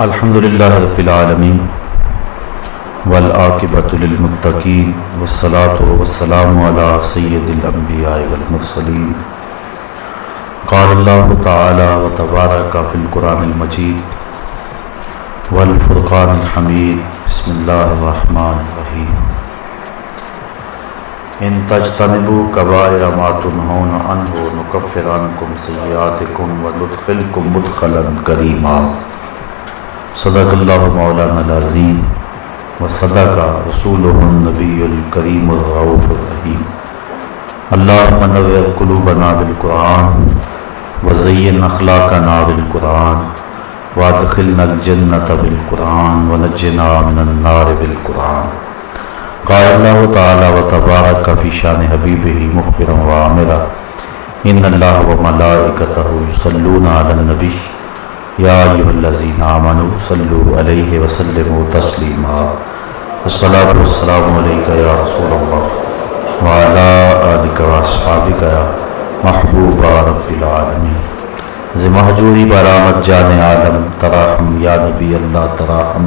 الحمدللہ رب العالمین والعاقبۃ للمتقین والصلاۃ والسلام علی سید الانبیاء والمرسلین قال اللہ تعالی وتبارک فی القرآن المجید والفرقان الحمید بسم اللہ الرحمن الرحیم ان تجتنبوا کبائر ما تنہون عنہ نکفر عنکم سیئاتکم وندخلکم مدخلا کریما صدق اللہ مولانا العظیم وصدق رسولہ النبی الکریم الرؤوف الرحیم اللہم نور قلوبنا بالقرآن وزین اخلاقنا بالقرآن وادخلنا الجنۃ بالقرآن ونجنا من النار بالقرآن قال اللہ تعالی وتبارک فی شان حبیبہ مخبرا وآمرا ان اللہ وملائکتہ یصلون علی النبی یا ایھا الذین آمنوا صلوا علیہ وسلموا تسلیما الصلاۃ والسلام علیک یا رسول اللہ وعلی آلک واصحابک یا محبوب رب العالمین ز مہجوری برآمد جان عالم تراہم یا نبی اللہ تراہم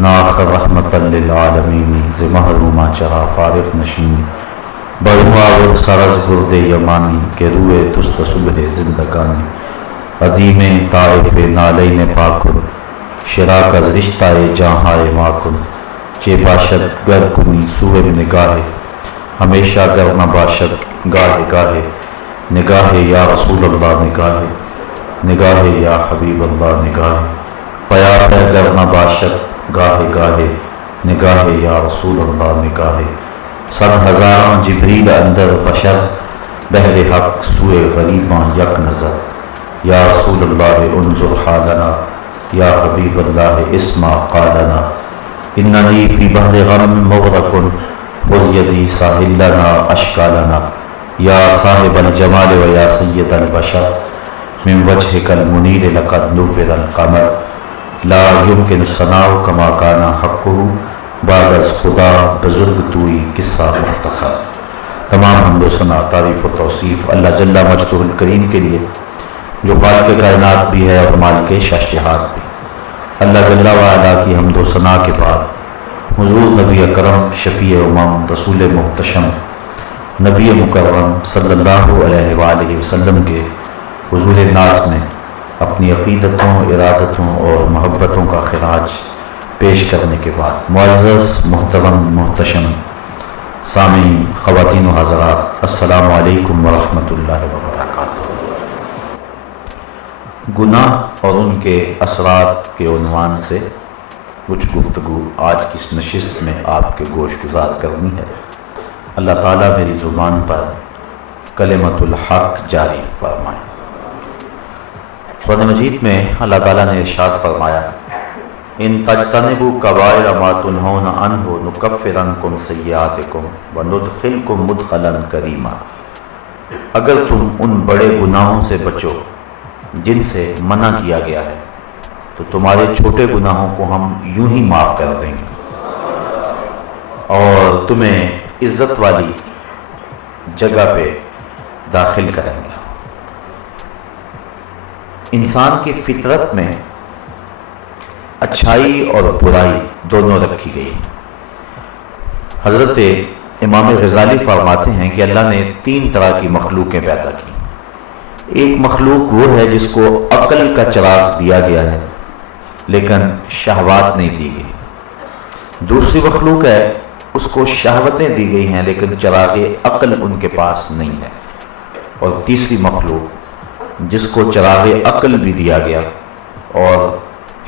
ناخر رحمت للعالمین ز محرومہ چرا فارغ نشین برماور سرز گرد یمانی کے روئے تست صبح زندگانی عدیم طائف نالین پاکن شراک از رشتہ جہاں ماکن چے باشد گر کنی سوئے نگاہ ہمیشہ گر نہ باشد گاہ گاہ نگاہ یا رسول اللہ نگاہ نگاہ یا حبیب اللہ نگاہ پیا پہ گر نہ باشد گاہ گاہ نگاہ یا رسول اللہ نگاہ صد ہزاراں جبریل اندر بشر بہر حق سوئے غریباں یک نظر یا رسول اللہ انظر حالنا یا حبیب اللہ اسمع قالنا اننی فی بحر غم مغرق خذ یدی ساحل لنا اشکالنا یا صاحب الجمال و یا سید البشر من وجهک المنیر لقد نور القمر لا یمکن الثناء کما کان حقہ بعد از خدا بزرگ توئی قصہ مختصر۔ تمام حمد و ثنا تعریف و توصیف اللہ جل مجدہ الکریم کے لیے جو خالق کائنات بھی ہے اور مالک شہنشاہت بھی۔ اللہ جل وعلا کی حمد و ثنا کے بعد حضور نبی اکرم شفیع امم رسول محتشم نبی مکرم صلی اللہ علیہ وآلہ وسلم کے حضور ناز میں اپنی عقیدتوں ارادتوں اور محبتوں کا خراج پیش کرنے کے بعد معزز محترم محتشم سامعین خواتین و حضرات السلام علیکم ورحمۃ اللہ وبرکاتہ۔ گناہ اور ان کے اثرات کے عنوان سے کچھ گفتگو آج کی اس نشست میں آپ کے گوش گزار کرنی ہے۔ اللہ تعالیٰ میری زبان پر کلمۃ الحق جاری فرمائے۔ قرآن مجید میں اللہ تعالیٰ نے ارشاد فرمایا ان تجتنبوا کبائر ما تنہون عنہ نکفر عنکم سیئاتکم وندخلکم مدخلا کریما، اگر تم ان بڑے گناہوں سے بچو جن سے منع کیا گیا ہے تو تمہارے چھوٹے گناہوں کو ہم یوں ہی معاف کر دیں گے اور تمہیں عزت والی جگہ پہ داخل کریں گے۔ انسان کی فطرت میں اچھائی اور برائی دونوں رکھی گئی۔ حضرت امام غزالی فرماتے ہیں کہ اللہ نے 3 طرح کی مخلوقیں پیدا کی۔ ایک مخلوق وہ ہے جس کو عقل کا چراغ دیا گیا ہے لیکن شہوات نہیں دی گئی۔ دوسری مخلوق ہے اس کو شہوتیں دی گئی ہیں لیکن چراغ عقل ان کے پاس نہیں ہے۔ اور تیسری مخلوق جس کو چراغ عقل بھی دیا گیا اور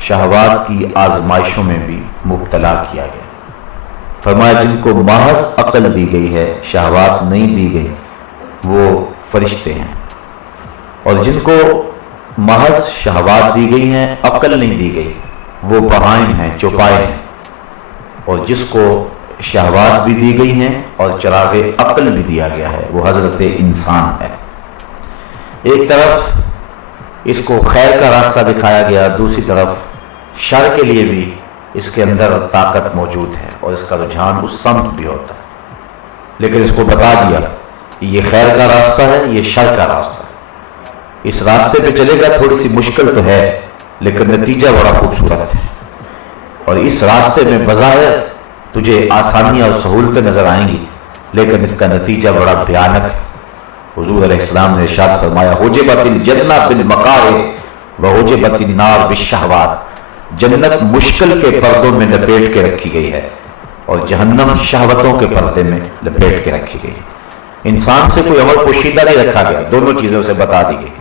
شہوات کی آزمائشوں میں بھی مبتلا کیا گیا۔ فرمایا جن کو محض عقل دی گئی ہے شہوات نہیں دی گئی وہ فرشتے ہیں، اور جن کو محض شہوات دی گئی ہیں عقل نہیں دی گئی وہ بہائم ہیں، چوپائے ہیں، اور جس کو شہوات بھی دی گئی ہیں اور چراغ عقل بھی دیا گیا ہے وہ حضرت انسان ہے۔ ایک طرف اس کو خیر کا راستہ دکھایا گیا، دوسری طرف شر کے لیے بھی اس کے اندر طاقت موجود ہے اور اس کا رجحان اس سمت بھی ہوتا ہے، لیکن اس کو بتا دیا یہ خیر کا راستہ ہے، یہ شر کا راستہ ہے۔ اس راستے پہ چلے گا تھوڑی سی مشکل تو ہے لیکن نتیجہ بڑا خوبصورت ہے، اور اس راستے میں بظاہر تجھے آسانیاں اور سہولتیں نظر آئیں گی، لیکن اس کا نتیجہ بڑا بھیانک ہے۔ حضور علیہ السلام نے ارشاد فرمایا حجبت الجنہ بالمکارہ وحجبت النار بالشہوات، جنت مشکل کے پردوں میں لپیٹ کے رکھی گئی ہے اور جہنم شہوتوں کے پردے میں لپیٹ کے رکھی گئی ہے۔ انسان سے کوئی عمل پوشیدہ نہیں رکھا گیا، دونوں چیزوں سے بتا دی گئی،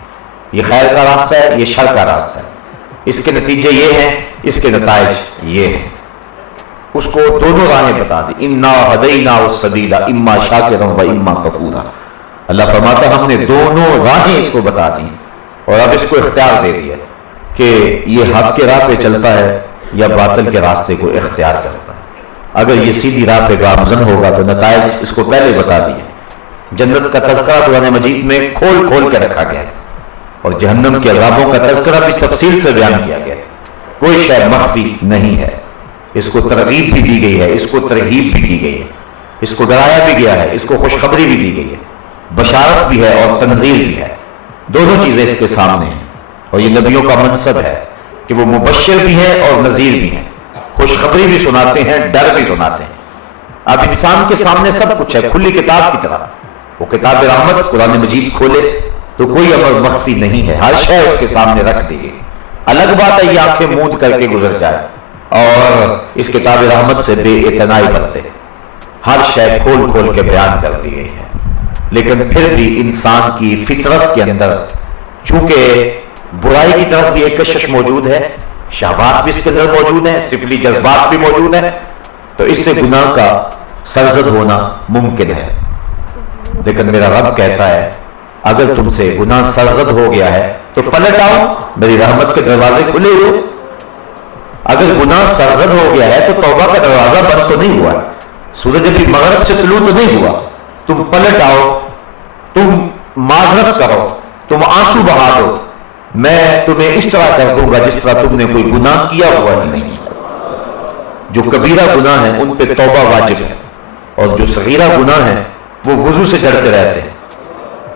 یہ خیر کا راستہ ہے، یہ شر کا راستہ ہے، اس کے نتیجے یہ ہیں، اس کے نتائج یہ ہیں، اس کو دونوں راہیں بتا دی۔ انا ہدیناہ السبیل اما شاکرا و اما کفورا، اللہ فرماتا ہم نے دونوں راہیں اس کو بتا دی اور اب اس کو اختیار دے دیا کہ یہ حق کے راہ پہ چلتا ہے یا باطل کے راستے کو اختیار کرتا ہے۔ اگر یہ سیدھی راہ پہ گامزن ہوگا تو نتائج اس کو پہلے بتا دیے۔ جنت کا تذکرہ قرآن مجید میں کھول کھول کے رکھا گیا ہے اور جہنم کے عذابوں کا تذکرہ بھی تفصیل سے بیان کیا گیا ہے، کوئی شے مخفی نہیں ہے، اس کو ترغیب بھی دی گئی ہے، اس کو ترغیب بھی کی گئی ہے، اس کو ڈرایا بھی گیا ہے، اس کو خوشخبری بھی دی گئی ہے، بشارت بھی ہے اور تنزیل بھی ہے، دونوں چیزیں اس کے سامنے ہیں۔ اور یہ نبیوں کا منصب ہے کہ وہ مبشر بھی ہیں اور نذیر بھی ہیں، خوشخبری بھی سناتے ہیں، ڈر بھی سناتے ہیں۔ اب انسان کے سامنے سب کچھ ہے کھلی کتاب کی طرح، وہ کتاب رحمت قرآن مجید کھولے تو کوئی امر مخفی نہیں ہے، ہر شے اس کے سامنے رکھ دی گئی۔ الگ بات ہے یہ آنکھیں موند کر کے گزر جائے اور اس کتاب رحمت سے بے اعتنائی برتے، ہر شے کھول کھول کے بیان کر دی گئی ہے، لیکن پھر بھی انسان کی فطرت کے اندر چونکہ برائی کی طرف بھی ایک کشش موجود ہے، شہوات بھی اس کے اندر موجود ہیں، سفلی جذبات بھی موجود ہیں، تو اس سے گناہ کا سرزد ہونا ممکن ہے۔ لیکن میرا رب کہتا ہے اگر تم سے گناہ سرزد ہو گیا ہے تو پلٹ آؤ، میری رحمت کے دروازے کھلے ہوئے۔ اگر گناہ سرزد ہو گیا ہے تو توبہ کا دروازہ بند تو نہیں ہوا ہے، سورج ابھی مغرب سے طلوع تو نہیں ہوا، تم پلٹ آؤ، تم معذرت کرو، تم آنسو بہا دو، میں تمہیں اس طرح کر دوں گا جس طرح تم نے کوئی گناہ کیا ہوا ہی نہیں۔ جو کبیرہ گناہ ہیں ان پہ توبہ واجب ہے، اور جو صغیرہ گناہ ہیں وہ وضو سے ڈرتے رہتے ہیں،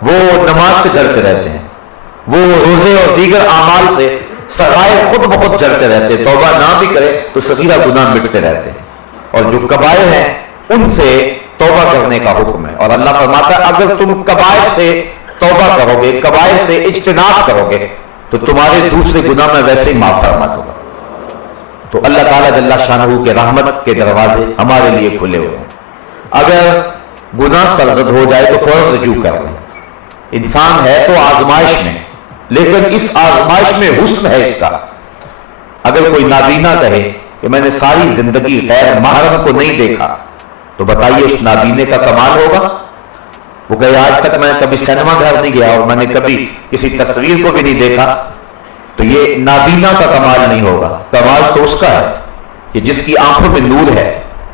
وہ نماز سے ڈرتے رہتے ہیں، وہ روزے اور دیگر اعمال سے صغائر خود بخود ڈرتے رہتے ہیں، توبہ نہ بھی کرے تو صغیرہ گناہ مٹتے رہتے ہیں، اور جو کبائر ہیں ان سے توبہ کرنے کا حکم ہے۔ اور اللہ فرماتا ہے اگر تم کبائر سے توبہ کرو گے، کبائر سے اجتناب کرو گے تو تمہارے دوسرے گناہ میں ویسے ہی معاف فرما دوں گا۔ تو اللہ تعالیٰ جل شانہ کے رحمت کے دروازے ہمارے لیے کھلے ہوئے ہیں۔ اگر گناہ سرزد ہو جائے تو فوراً رجوع کر لیں۔ انسان ہے تو آزمائش میں، لیکن اس آزمائش میں حسن ہے اس کا۔ اگر کوئی نابینا کہے کہ میں نے ساری زندگی غیر محرم کو نہیں دیکھا تو بتائیے اس نابینے کا کمال ہوگا؟ وہ کہے آج تک میں کبھی سینما گھر نہیں گیا اور میں نے کبھی کسی تصویر کو بھی نہیں دیکھا، تو یہ نابینا کا کمال نہیں ہوگا۔ کمال تو اس کا ہے کہ جس کی آنکھوں میں نور ہے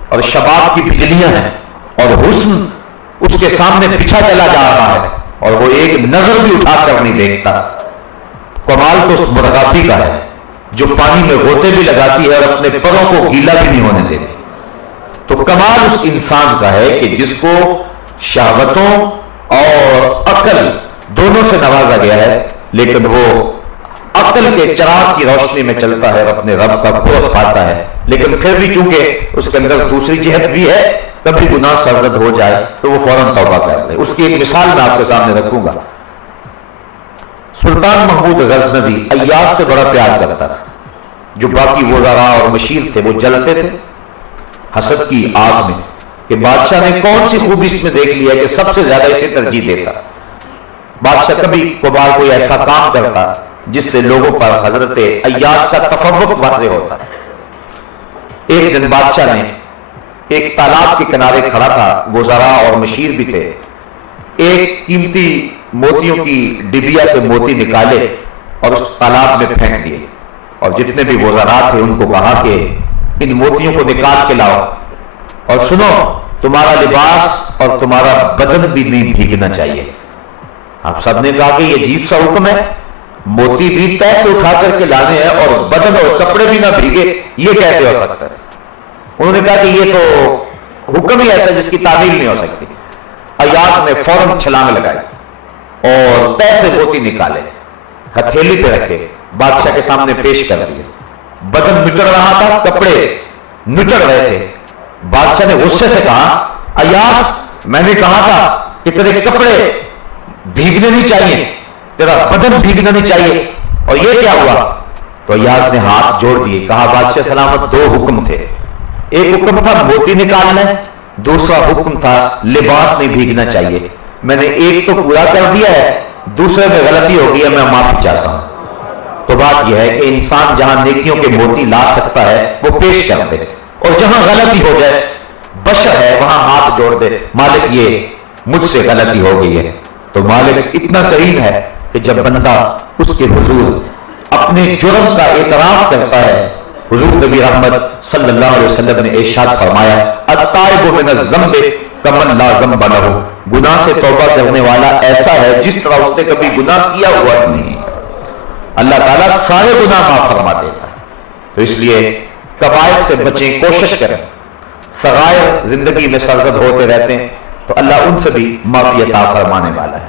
اور شباب کی بجلیاں ہیں اور حسن اس کے سامنے بچھا چلا جا رہا ہے اور وہ ایک نظر بھی اٹھا کر نہیں دیکھتا۔ کمال تو اس مرغابی کا ہے جو پانی میں غوطے بھی لگاتی ہے اور اپنے پروں کو گیلا بھی نہیں ہونے دیتی۔ تو کمال اس انسان کا ہے کہ جس کو شہوتوں اور عقل دونوں سے نوازا گیا ہے، لیکن وہ عقل کے چراغ کی روشنی میں چلتا ہے اور اپنے رب کا قرب پاتا ہے، لیکن پھر بھی چونکہ اس کے اندر دوسری جہت بھی ہے، کبھی گناہ سرزد ہو جائے تو وہ فوراً توبہ کر لے۔ اس کی ایک مثال میں آپ کے سامنے رکھوں گا۔ سلطان محمود غزنوی ایاز سے بڑا پیار کرتا تھا، جو باقی وزراء اور مشیر تھے وہ جلتے تھے حسد کی آگ میں کہ بادشاہ نے کون سی خوبی اس میں دیکھ لیا کہ سب سے زیادہ اسے ترجیح دیتا۔ بادشاہ کبھی کبھار کوئی ایسا کام کرتا جس سے لوگوں پر حضرت ایاز کا تفوق واضح ہوتا۔ ایک دن بادشاہ نے ایک تالاب کے کنارے کھڑا تھا، وزراء اور مشیر بھی تھے، ایک قیمتی موتیوں کی ڈبیا سے موتی نکالے اور اس تالاب میں پھینک دیے، اور جتنے بھی وزراء تھے ان کو کہا کہ ان موتیوں کو نکال کے لاؤ، اور سنو تمہارا لباس اور تمہارا بدن بھی نہیں بھیگنا چاہیے۔ آپ سب نے کہا کہ یہ عجیب سا حکم ہے، موتی بھی طے سے اٹھا کر کے لانے ہیں اور بدن اور کپڑے بھی نہ بھیگے، یہ کیسے ہو سکتا ہے؟ انہوں نے کہا کہ یہ تو حکم ہی ایسا جس کی تعمیل نہیں ہو سکتی۔ ایاز نے فوراً چھلانگ لگائی اور طے سے موتی نکالے، ہتھیلی پہ رکھے، بادشاہ کے سامنے پیش کر دیے. بدن نچڑ رہا تھا, کپڑے نچڑ رہے تھے. بادشاہ نے غصے سے کہا, ایاس میں نے کہا تھا کہ تیرے کپڑے بھیگنے نہیں چاہیے, تیرا بدن بھیگنا نہیں چاہیے, اور یہ کیا ہوا؟ تو ایاس نے ہاتھ جوڑ دیے, کہا بادشاہ سلامت دو حکم تھے, ایک حکم تھا موتی نکالنا, دوسرا حکم تھا لباس نہیں بھیگنا چاہیے. میں نے ایک تو پورا کر دیا ہے, دوسرے میں غلطی ہو گئی ہے, میں معافی چاہتا ہوں. تو بات یہ ہے کہ انسان جہاں نیکیوں کے موتی لا سکتا ہے وہ پیش کر دے, اور جہاں غلطی ہو جائے بشر ہے وہاں ہاتھ جوڑ دے, مالک یہ مجھ سے غلطی ہو گئی ہے. تو مالک اتنا کریم ہے کہ جب بندہ اس کے حضور اپنے جرم کا اعتراف کرتا ہے, حضور نبی رحمت صلی اللہ علیہ وسلم نے ارشاد فرمایا, التائب من الذنب کمن لا ذنب لہ, گناہ سے توبہ کرنے والا ایسا ہے جس طرح اس نے کبھی گناہ کیا ہوا نہیں. اللہ تعالیٰ سارے گناہ معاف فرما دیتا ہے. تو اس لیے کبائر سے بچیں, کوشش کریں. صغائر زندگی میں سرزد ہوتے رہتے ہیں تو اللہ ان سے بھی معافی عطا فرمانے والا ہے.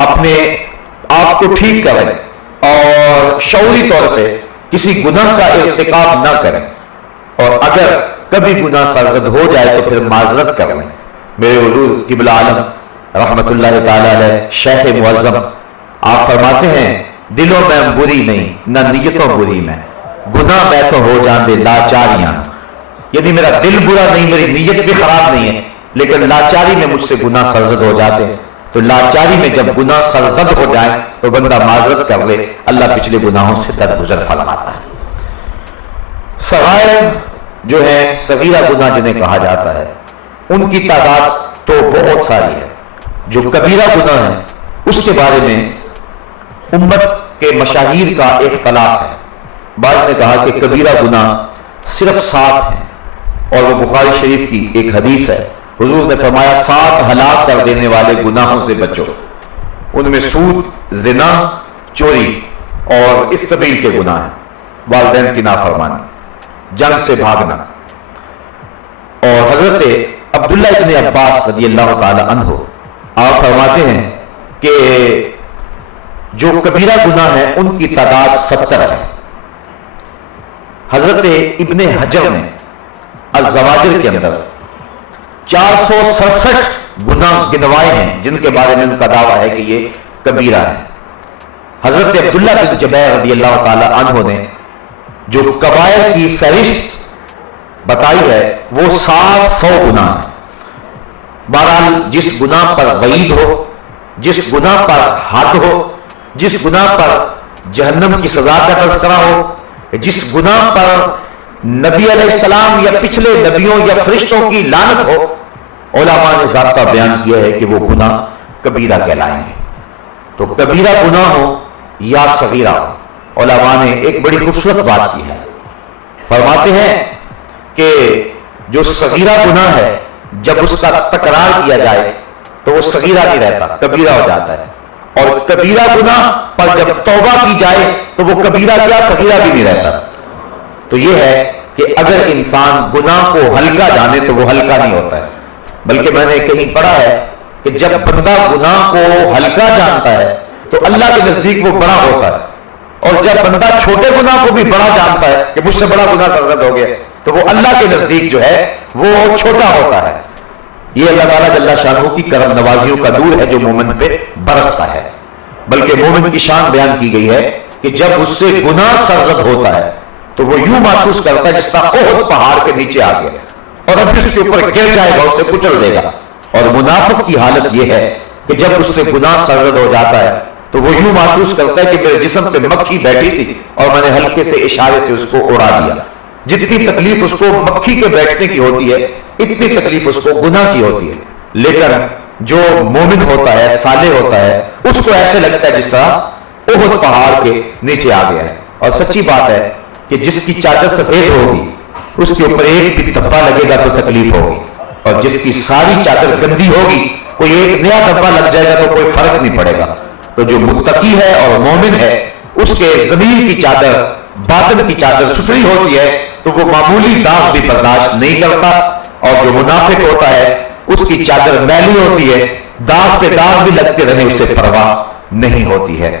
اپنے آپ کو ٹھیک کریں اور شعوری طور پہ کسی گناہ کا ارتکاب نہ کریں, اور اگر کبھی گناہ سرزد ہو جائے تو پھر معذرت کریں. میرے حضور قبلہ عالم رحمت اللہ تعالی علیہ شیخ معظم آپ فرماتے ہیں, دلوں میں بری نہیں نہ نیتوں بری میں, گناہ میں تو ہو جان دے لاچاریاں. یعنی میرا دل برا نہیں, میری نیت بھی خراب نہیں ہے, لیکن لاچاری میں مجھ سے گناہ سرزد ہو جاتے ہیں. تو لاچاری میں جب گناہ سرزد ہو جائے تو بندہ معذرت کر لے, اللہ پچھلے گناہوں سے درگزر فرماتا ہے. صغائر جو ہے صغیرہ گناہ جنہیں کہا جاتا ہے, ان کی تعداد تو بہت ساری ہے. جو کبیرہ گناہ ہے اس کے بارے میں امت کے مشاہیر کا اختلاف ہے. بعض نے کہا کہ کبیرہ گناہ صرف 7 ہیں, اور وہ بخاری شریف کی ایک حدیث ہے. حضور نے فرمایا 7 ہلاک کر دینے والے گناہوں سے بچو. ان میں سود, زنا, چوری اور اس قبیل کے گناہ ہیں. والدین کی نافرمانی, جنگ سے بھاگنا. اور حضرت عبداللہ ابن عباس رضی اللہ تعالی عنہ آپ فرماتے ہیں کہ جو کبیرہ گناہ ہیں ان کی تعداد 70 ہے. حضرت ابن حجر نے الزواجر کے اندر 467 گناہ گنوائے ہیں جن کے بارے میں ان کا دعویٰ ہے کہ یہ کبیرہ ہے. حضرت عبداللہ بن جبیر رضی اللہ تعالی عنہ نے جو کبائر کی فہرست بتائی ہے وہ 700 گناہ ہیں. بہرحال جس گناہ پر وعید ہو, جس گناہ پر حد ہو, جس گناہ پر جہنم کی سزا کا تذکرہ ہو, جس گناہ پر نبی علیہ السلام یا پچھلے نبیوں یا فرشتوں کی لعنت ہو, علماء نے ضابطہ بیان کیا ہے کہ وہ گناہ کبیرہ کہلائیں گے. تو کبیرہ گناہ ہو یا صغیرہ ہو, علماء نے ایک بڑی خوبصورت بات کی ہے. فرماتے ہیں کہ جو صغیرہ گناہ ہے جب اس کا تکرار کیا جائے تو وہ صغیرہ نہیں رہتا, کبیرہ ہو جاتا ہے. اور کبیرہ گناہ پر جب توبہ کی جائے تو وہ کبیرہ کیا صغیرہ بھی نہیں رہتا. تو یہ ہے کہ اگر انسان گناہ کو ہلکا جانے تو وہ ہلکا نہیں ہوتا ہے, بلکہ میں نے کہیں پڑھا ہے کہ جب بندہ گناہ کو ہلکا جانتا ہے تو اللہ کے نزدیک وہ بڑا ہوتا ہے, اور جب بندہ چھوٹے گناہ کو بھی بڑا جانتا ہے کہ مجھ سے بڑا گناہ سرزد ہو گیا تو وہ اللہ کے نزدیک جو ہے وہ چھوٹا ہوتا ہے. یہ اللہ تعالیٰ جل شانہ کی کرم نوازیوں کا نور ہے جو مومن پہ برستا ہے. بلکہ مومن کی شان بیان کی گئی ہے کہ جب اس سے گناہ سرزد ہوتا ہے تو وہ یوں محسوس کرتا ہے جس طرح احد پہاڑ کے نیچے آ گیا اور اب اس کے اوپر گر جائے گا اسے کچل دے گا. اور منافق کی حالت یہ ہے کہ جب اس سے گناہ سرزد ہو جاتا ہے تو وہ یوں محسوس کرتا ہے کہ میرے جسم پہ مکھی بیٹھی تھی اور میں نے ہلکے سے اشارے سے اس کو اڑا دیا. جتنی تکلیف اس کو مکھی کے بیٹھنے کی ہوتی ہے اتنی تکلیف اس کو گناہ کی ہوتی ہے. لیکن جو مومن ہوتا ہے, صالح ہوتا ہے, اس کو ایسے لگتا ہے جس طرح احد پہاڑ کے نیچے آ گیا ہے. اور سچی بات ہے کہ جس کی چادر سفید ہوگی اس کے اوپر ایک بھی دھبا لگے گا تو تکلیف ہوگی, اور جس کی ساری چادر گندی ہوگی کوئی ایک نیا دھبا لگ جائے گا تو کوئی فرق نہیں پڑے گا. تو جو متقی ہے اور مومن ہے اس کے ضمیر کی چادر, باطن کی چادر ستھری ہوتی ہے تو وہ معمولی داغ بھی برداشت نہیں کرتا, اور جو منافق ہوتا ہے اس کی چادر میلی ہوتی ہے, داغ پہ داغ بھی لگتے رہنے اسے پرواہ نہیں ہوتی ہے.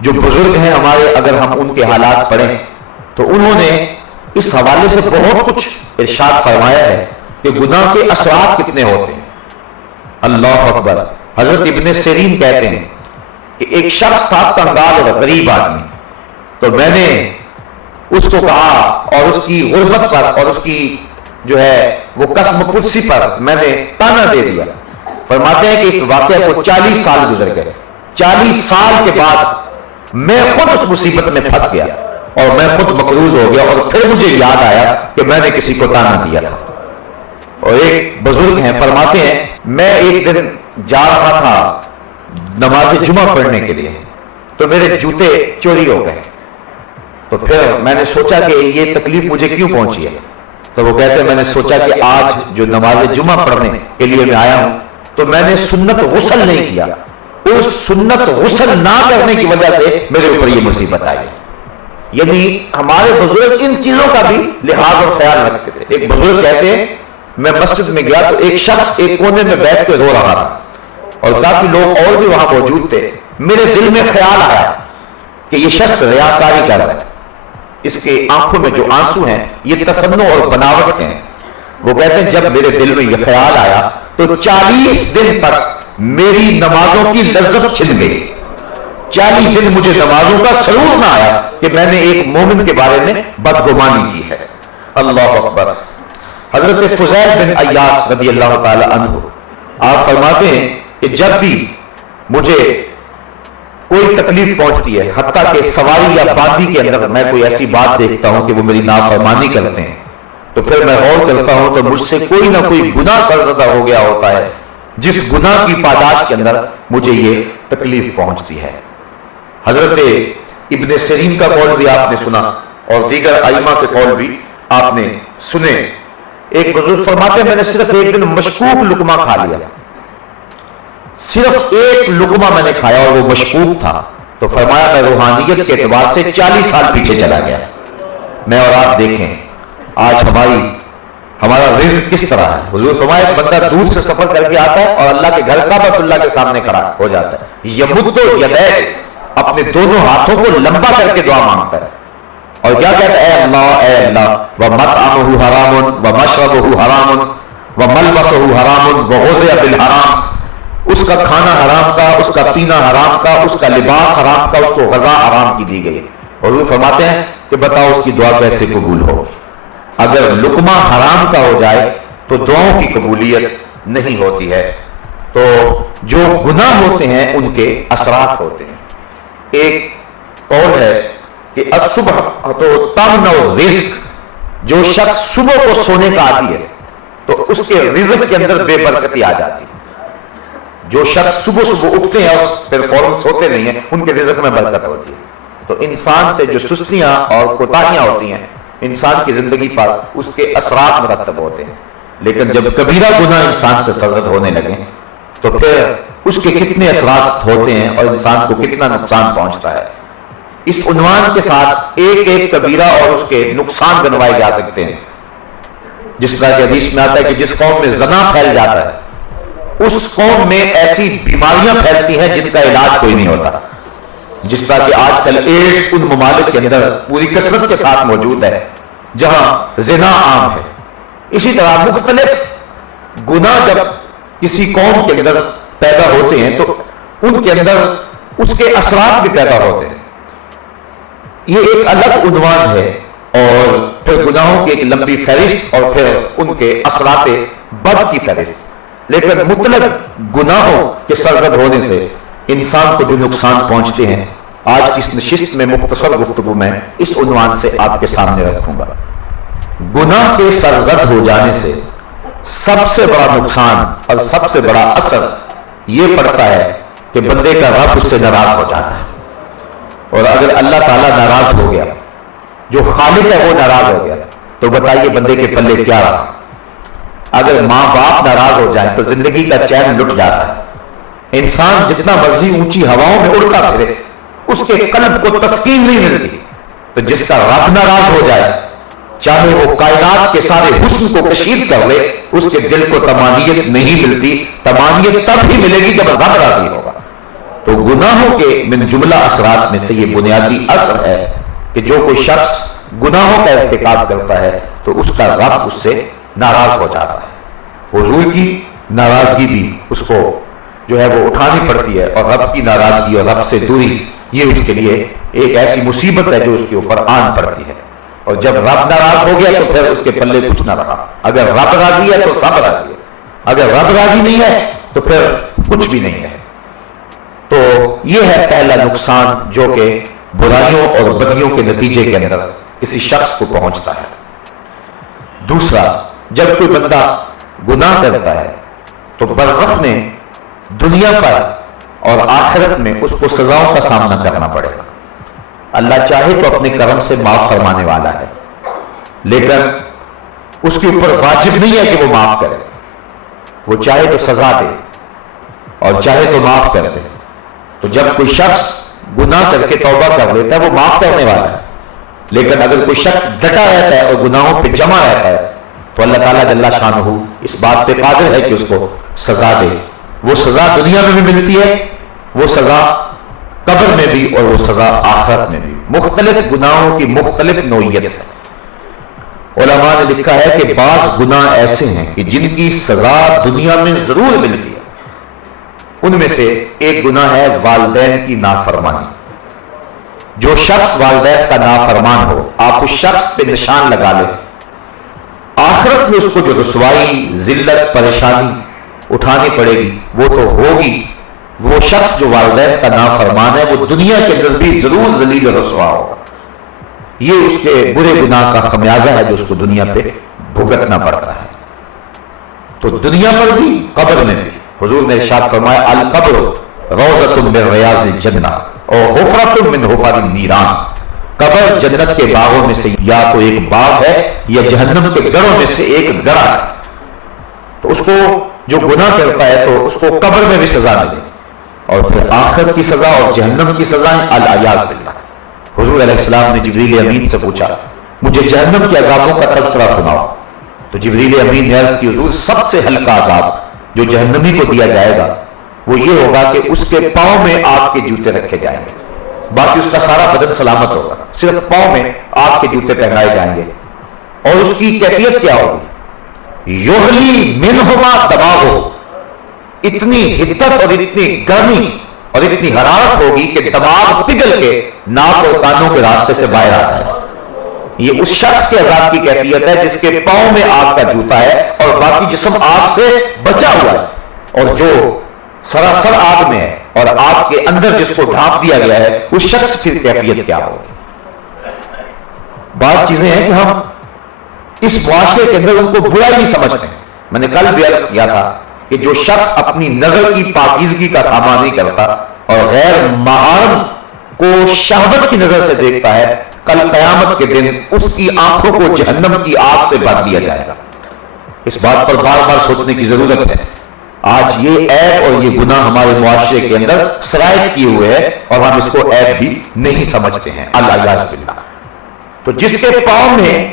جو بزرگ ہیں ہمارے، اگر ہم ان کے حالات پڑھیں تو انہوں نے اس حوالے سے بہت کچھ ارشاد فرمایا ہے کہ گناہ کے اثرات کتنے ہوتے ہیں۔ اللہ اکبر۔ حضرت ابن سیرین کہتے ہیں کہ ایک شخص تھا کنگال اور غریب آدمی، تو میں نے اس کو کہا اور اس کی غربت پر اور اس کی جو ہے وہ قسم پرسی پر میں نے تانا دے دیا۔ فرماتے ہیں کہ اس واقعے کو 40 سال گزر گئے۔ 40 سال کے بعد میں خود اس مصیبت میں پھنس گیا اور میں خود مقروض ہو گیا، اور پھر مجھے یاد آیا کہ میں نے کسی کو تانا دیا تھا۔ اور ایک بزرگ ہیں فرماتے ہیں میں ایک دن جا رہا تھا نماز جمعہ پڑھنے کے لیے، تو میرے جوتے چوری ہو گئے، تو پھر میں نے سوچا کہ یہ تکلیف مجھے کیوں پہنچی ہے؟ تو وہ کہتے ہیں میں نے سوچا کہ آج جو نماز جمعہ پڑھنے کے لیے میں آیا ہوں تو میں نے سنت غسل نہیں کیا، اس سنت غسل نہ کرنے کی وجہ سے میرے اوپر یہ مصیبت آئی۔ یعنی ہمارے بزرگ ان چیزوں کا بھی لحاظ اور خیال رکھتے تھے۔ ایک بزرگ کہتے ہیں میں مسجد میں گیا تو ایک شخص ایک کونے میں بیٹھ کے رو رہا تھا اور کافی لوگ اور بھی وہاں موجود تھے۔ میرے دل میں خیال آیا کہ یہ شخص ریاکاری کر رہا ہے، اس کے آنکھوں میں جو آنسو ہیں یہ تصنع اور بناوٹ ہیں۔ وہ کہتے ہیں جب میرے دل میں یہ خیال آیا تو 40 دن تک میری نمازوں کی لذت چھن گئی۔ 40 دن مجھے نمازوں کا سرور نہ آیا کہ میں نے ایک مومن کے بارے میں بدگمانی کی ہے۔ اللہ اکبر۔ حضرت فضیل بن عیاض رضی اللہ تعالی عنہ آپ فرماتے ہیں کہ جب بھی مجھے کوئی تکلیف پہنچتی ہے، حتیٰ کہ سواری یا بادی کے اندر میں کوئی ایسی بات دیکھتا ہوں کہ وہ میری نافرمانی کرتے ہیں، تو پھر میں غور کرتا ہوں تو مجھ سے کوئی نہ کوئی گناہ سرزدہ ہو گیا ہوتا ہے، جس گناہ کی پاداش کے اندر مجھے یہ تکلیف پہنچتی ہے۔ حضرت ابن سیرین کا قول بھی آپ نے سنا اور دیگر ائمہ کے قول بھی آپ نے سنے۔ ایک بزرگ فرماتے ہیں میں نے صرف ایک دن مشکوک لقمہ کھا لیا، صرف ایک لقمہ میں نے کھایا اور وہ مشکوک تھا، تو فرمایا میں روحانیت کے اعتبار سے 40 سال پیچھے چلا گیا۔ میں اور آپ دیکھیں آج ہمارا رزق کس طرح ہے۔ حضور فرمایا ایک بندہ دور سے سفر کر کے آتا ہے اور اللہ کے گھر کعبۃ اللہ کے سامنے کھڑا ہو جاتا ہے، یمد یدیہ، اپنے دونوں ہاتھوں کو لمبا کر کے دعا مانگتا ہے اور کیا کہتا ہے اے اللہ ومطعمہ حرام ومشربہ حرام وملبسہ حرام وغذی بالحرام، اس کا کھانا حرام کا، اس کا پینا حرام کا، اس کا لباس حرام کا، اس کو غذا حرام کی دی گئی۔ حضور فرماتے ہیں کہ بتاؤ اس کی دعا کیسے قبول ہو؟ اگر لقمہ حرام کا ہو جائے تو دعاؤں کی قبولیت نہیں ہوتی ہے۔ تو جو گناہ ہوتے ہیں ان کے اثرات ہوتے ہیں۔ ایک قول ہے کہ الصبح تو تمنع الرزق، جو شخص صبح کو سونے کا عادی ہے تو اس کے رزق کے اندر بے برکتی آ جاتی ہے۔ جو شخص صبح اٹھتے ہیں اور پھر فوراً سوتے نہیں ہیں ان کے رزق میں برکت ہوتی ہے۔ تو انسان سے جو سستیاں اور کوتاہیاں ہوتی ہیں انسان کی زندگی پر اس کے اثرات مرتب ہوتے ہیں، لیکن جب کبیرہ گناہ انسان سے سرزد ہونے لگے تو پھر اس کے کتنے اثرات ہوتے ہیں اور انسان کو کتنا نقصان پہنچتا ہے۔ اس عنوان کے ساتھ ایک ایک کبیرہ اور اس کے نقصان گنوائے جا سکتے ہیں۔ جس طرح کہ حدیث میں آتا ہے کہ جس قوم میں زنا پھیل جاتا ہے اس قوم میں ایسی بیماریاں پھیلتی ہیں جن کا علاج کوئی نہیں ہوتا۔ جس طرح کہ آج کل ایڈز ان ممالک کے اندر پوری کثرت کے ساتھ موجود ہے جہاں زنا عام ہے، اسی طرح مختلف گناہ جب کسی قوم کے اندر پیدا ہوتے ہیں تو ان کے اندر اس کے اثرات بھی پیدا ہوتے ہیں۔ یہ ایک الگ عنوان ہے اور پھر گناہوں کی ایک لمبی فہرست اور پھر ان کے اثرات بد کی فہرست، لیکن مطلق گناہوں کے سرزد ہونے سے انسان کو جو نقصان پہنچتے ہیں آج کی اس نشست میں مختصر گفتگو میں اس عنوان سے آپ کے سامنے رکھوں گا۔ گناہ کے سرزد ہو جانے سے سب سے بڑا نقصان اور سب سے بڑا اثر یہ پڑتا ہے کہ بندے کا رب اس سے ناراض ہو جاتا ہے، اور اگر اللہ تعالیٰ ناراض ہو گیا، جو خالق ہے وہ ناراض ہو گیا، تو بتائیے بندے کے پلے کیا رہا؟ اگر ماں باپ ناراض ہو جائیں تو زندگی کا چین لٹ جاتا ہے۔ انسان جتنا مرضی اونچی ہواؤں میں اڑتا پھرے اس کے قلب کو تسکین نہیں ملتی، تو جس کا رب ناراض ہو جائے چاہے وہ کائنات کے سارے حسن کو کشید کر لے اس کے دل کو طمانینت نہیں ملتی۔ طمانینت تب ہی ملے گی جب رب راضی ہوگا۔ تو گناہوں کے من جملہ اثرات میں سے یہ بنیادی اثر ہے کہ جو کوئی شخص گناہوں کا ارتکاب کرتا ہے تو اس کا رب اس سے ناراض ہو جاتا ہے. حضور کی ناراضگی بھی اس کو جو ہے وہ اٹھانی پڑتی ہے، اور رب کی ناراضگی اور رب سے دوری یہ اس کے لیے ایک ایسی مصیبت ہے جو اس کے اوپر آن پڑتی ہے. اور جب رب ناراض ہو گیا تو پھر اس کے پلے کچھ نہ رہا. اگر رب راضی ہے تو سب راضی ہے، اگر رب راضی نہیں ہے تو پھر کچھ بھی نہیں ہے. تو یہ ہے پہلا نقصان جو کہ برائیوں اور بدیوں کے نتیجے کے اندر کسی شخص کو پہنچتا ہے. دوسرا، جب کوئی بندہ گناہ کرتا ہے تو برزخ میں، دنیا پر اور آخرت میں اس کو سزاؤں کا سامنا کرنا پڑے گا. اللہ چاہے تو اپنے کرم سے معاف فرمانے والا ہے، لیکن اس کے اوپر واجب نہیں ہے کہ وہ معاف کرے. وہ چاہے تو سزا دے اور چاہے تو معاف کر دے. تو جب کوئی شخص گناہ کر کے توبہ کر لیتا ہے وہ معاف کرنے والا ہے، لیکن اگر کوئی شخص ڈٹا رہتا ہے اور گناہوں پہ جمع رہتا ہے تو اللہ تعالیٰ جل شانہ اس بات پہ قادر ہے کہ اس کو سزا دے. وہ سزا دنیا میں بھی ملتی ہے، وہ سزا قبر میں بھی، اور وہ سزا آخرت میں بھی. مختلف گناہوں کی مختلف نوعیت ہے. علماء نے لکھا ہے کہ بعض گناہ ایسے ہیں کہ جن کی سزا دنیا میں ضرور ملتی ہے. ان میں سے ایک گناہ ہے والدین کی نافرمانی. جو شخص والدین کا نافرمان ہو، آپ اس شخص پہ نشان لگا لیں، آخرت میں اس کو جو رسوائی، ذلت، پریشانی اٹھانی پڑے گی وہ تو ہوگی. وہ شخص جو والدین کا نافرمان ہے وہ دنیا کے اندر بھی ضرور ذلیل و رسوا ہوگا. یہ اس کے برے گناہ کا خمیازہ ہے جو اس کو دنیا پہ بھگتنا پڑتا ہے. تو دنیا پر بھی قبر میں بھی حضور نے ارشاد فرمایا القبر روضۃ من ریاض الجنہ اور حفرۃ من حفر النیران. قبر جنت کے باغوں میں سے یا تو ایک باغ ہے یا جہنم کے گڑھوں میں سے ایک گڑھا ہے. تو اس کو جو گناہ کرتا ہے تو اس کو قبر میں بھی سزا ملے، اور پھر آخرت کی سزا اور جہنم کی سزائیں الیاذ باللہ. حضور علیہ السلام نے جبریل امین سے پوچھا مجھے جہنم کے عذابوں کا تذکرہ سناؤ. تو جبریل امین نے عرض کی حضور سب سے ہلکا عذاب جو جہنمی کو دیا جائے گا وہ یہ ہوگا کہ اس کے پاؤں میں آگ کے جوتے رکھے جائیں گے. باقی اس کا سارا بدن سلامت ہوگا، صرف پاؤں میں آگ کے جوتے پہنائے جائیں گے. اور اس کی کیفیت کیا ہوگی؟ یغلی منہما دماغو، اتنی حدت اور اتنی گرمی اور اتنی حرارت ہوگی کہ دماغ پگھل کے ناک اور کانوں کے راستے سے باہر آتا ہے. یہ اس شخص کے عذاب کی کیفیت ہے جس کے پاؤں میں آگ کا جوتا ہے اور باقی جسم آگ سے بچا ہوا ہے. اور جو سراسر آگ میں ہے اور آگ کے اندر جس کو ڈھانپ دیا گیا ہے اس شخص کی کیفیت کیا ہوگی؟ بعض چیزیں ہیں کہ ہم اس معاشرے کے اندر ان کو برا نہیں سمجھتے ہیں. میں نے کل بھی عرض کیا تھا کہ جو شخص اپنی نظر کی پاکیزگی کا سامان نہیں کرتا اور غیر محرم کو شہوت کی نظر سے دیکھتا ہے، کل قیامت کے دن اس کی آنکھوں کو جہنم کی آگ سے بھر دیا جائے گا. اس بات پر بار بار سوچنے کی ضرورت ہے. آج یہ عیب اور یہ گناہ ہمارے معاشرے کے اندر سرایت کیے ہوئے ہے اور ہم اس کو عیب بھی نہیں سمجھتے ہیں. الیاذ باللہ. تو جس کے پاؤں میں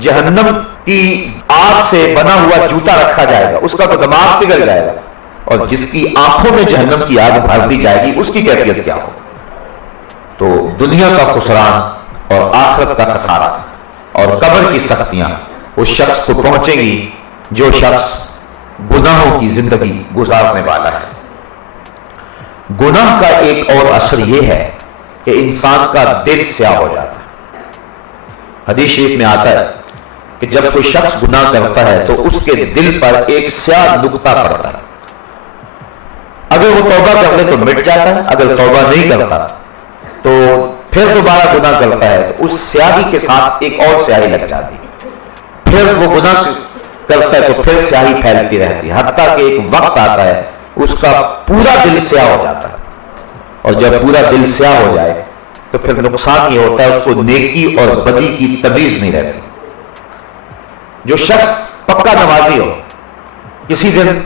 جہنم کی آگ سے بنا ہوا جوتا رکھا جائے گا اس کا تو دماغ پگھل جائے گا، اور جس کی آنکھوں میں جہنم کی آگ بھر دی جائے گی اس کی کیفیت کیا ہو؟ تو دنیا کا خسران اور آخرت کا خسارہ اور قبر کی سختیاں اس شخص کو پہنچیں گی جو شخص گناہوں کی زندگی گزارنے والا ہے. گناہ کا ایک اور اثر یہ ہے کہ انسان کا دل سیاہ ہو جاتا ہے. حدیث شریف میں آتا ہے کہ جب کوئی شخص گناہ کرتا ہے تو اس کے دل پر ایک سیاہ نقطہ پڑتا ہے. اگر وہ توبہ کر لے تو مٹ جاتا ہے، اگر توبہ نہیں کرتا تو پھر دوبارہ گناہ کرتا ہے تو اس سیاہی کے ساتھ ایک اور سیاہی لگ جاتی ہے. پھر وہ گناہ کرتا ہے تو پھر سیاہی پھیلتی رہتی ہے، حتیٰ کہ ایک وقت آتا ہے اس کا پورا دل سیاہ ہو جاتا ہے. اور جب پورا دل سیاہ ہو جائے تو پھر نقصان یہ ہوتا ہے اس کو نیکی اور بدی کی تمیز نہیں رہتی. جو شخص پکا نمازی ہو، کسی دن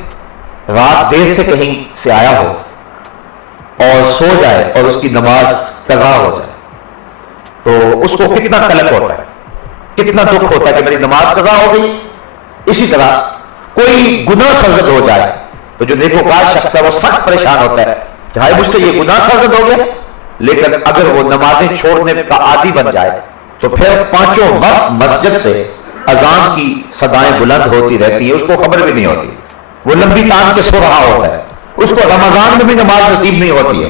رات دیر سے کہیں سے آیا ہو اور سو جائے اور اس کی نماز قضا ہو جائے تو اس کو کتنا قلق ہوتا ہے، کتنا دکھ ہوتا ہے کہ میری نماز قضا ہو گئی. اسی طرح کوئی گناہ سرزد ہو جائے تو جو نیکوکار شخص ہے وہ سخت پریشان ہوتا ہے کہ ہائے مجھ سے یہ گناہ سرزد ہو گیا. لیکن اگر وہ نمازیں چھوڑنے کا عادی بن جائے تو پھر پانچوں وقت مسجد سے اذان کی صدائیں بلند ہوتی رہتی ہیں, اس کو خبر بھی نہیں ہوتی. وہ لمبی تان کے سو رہا ہوتا ہے, اس کو رمضان میں بھی نماز نصیب نہیں ہوتی ہے.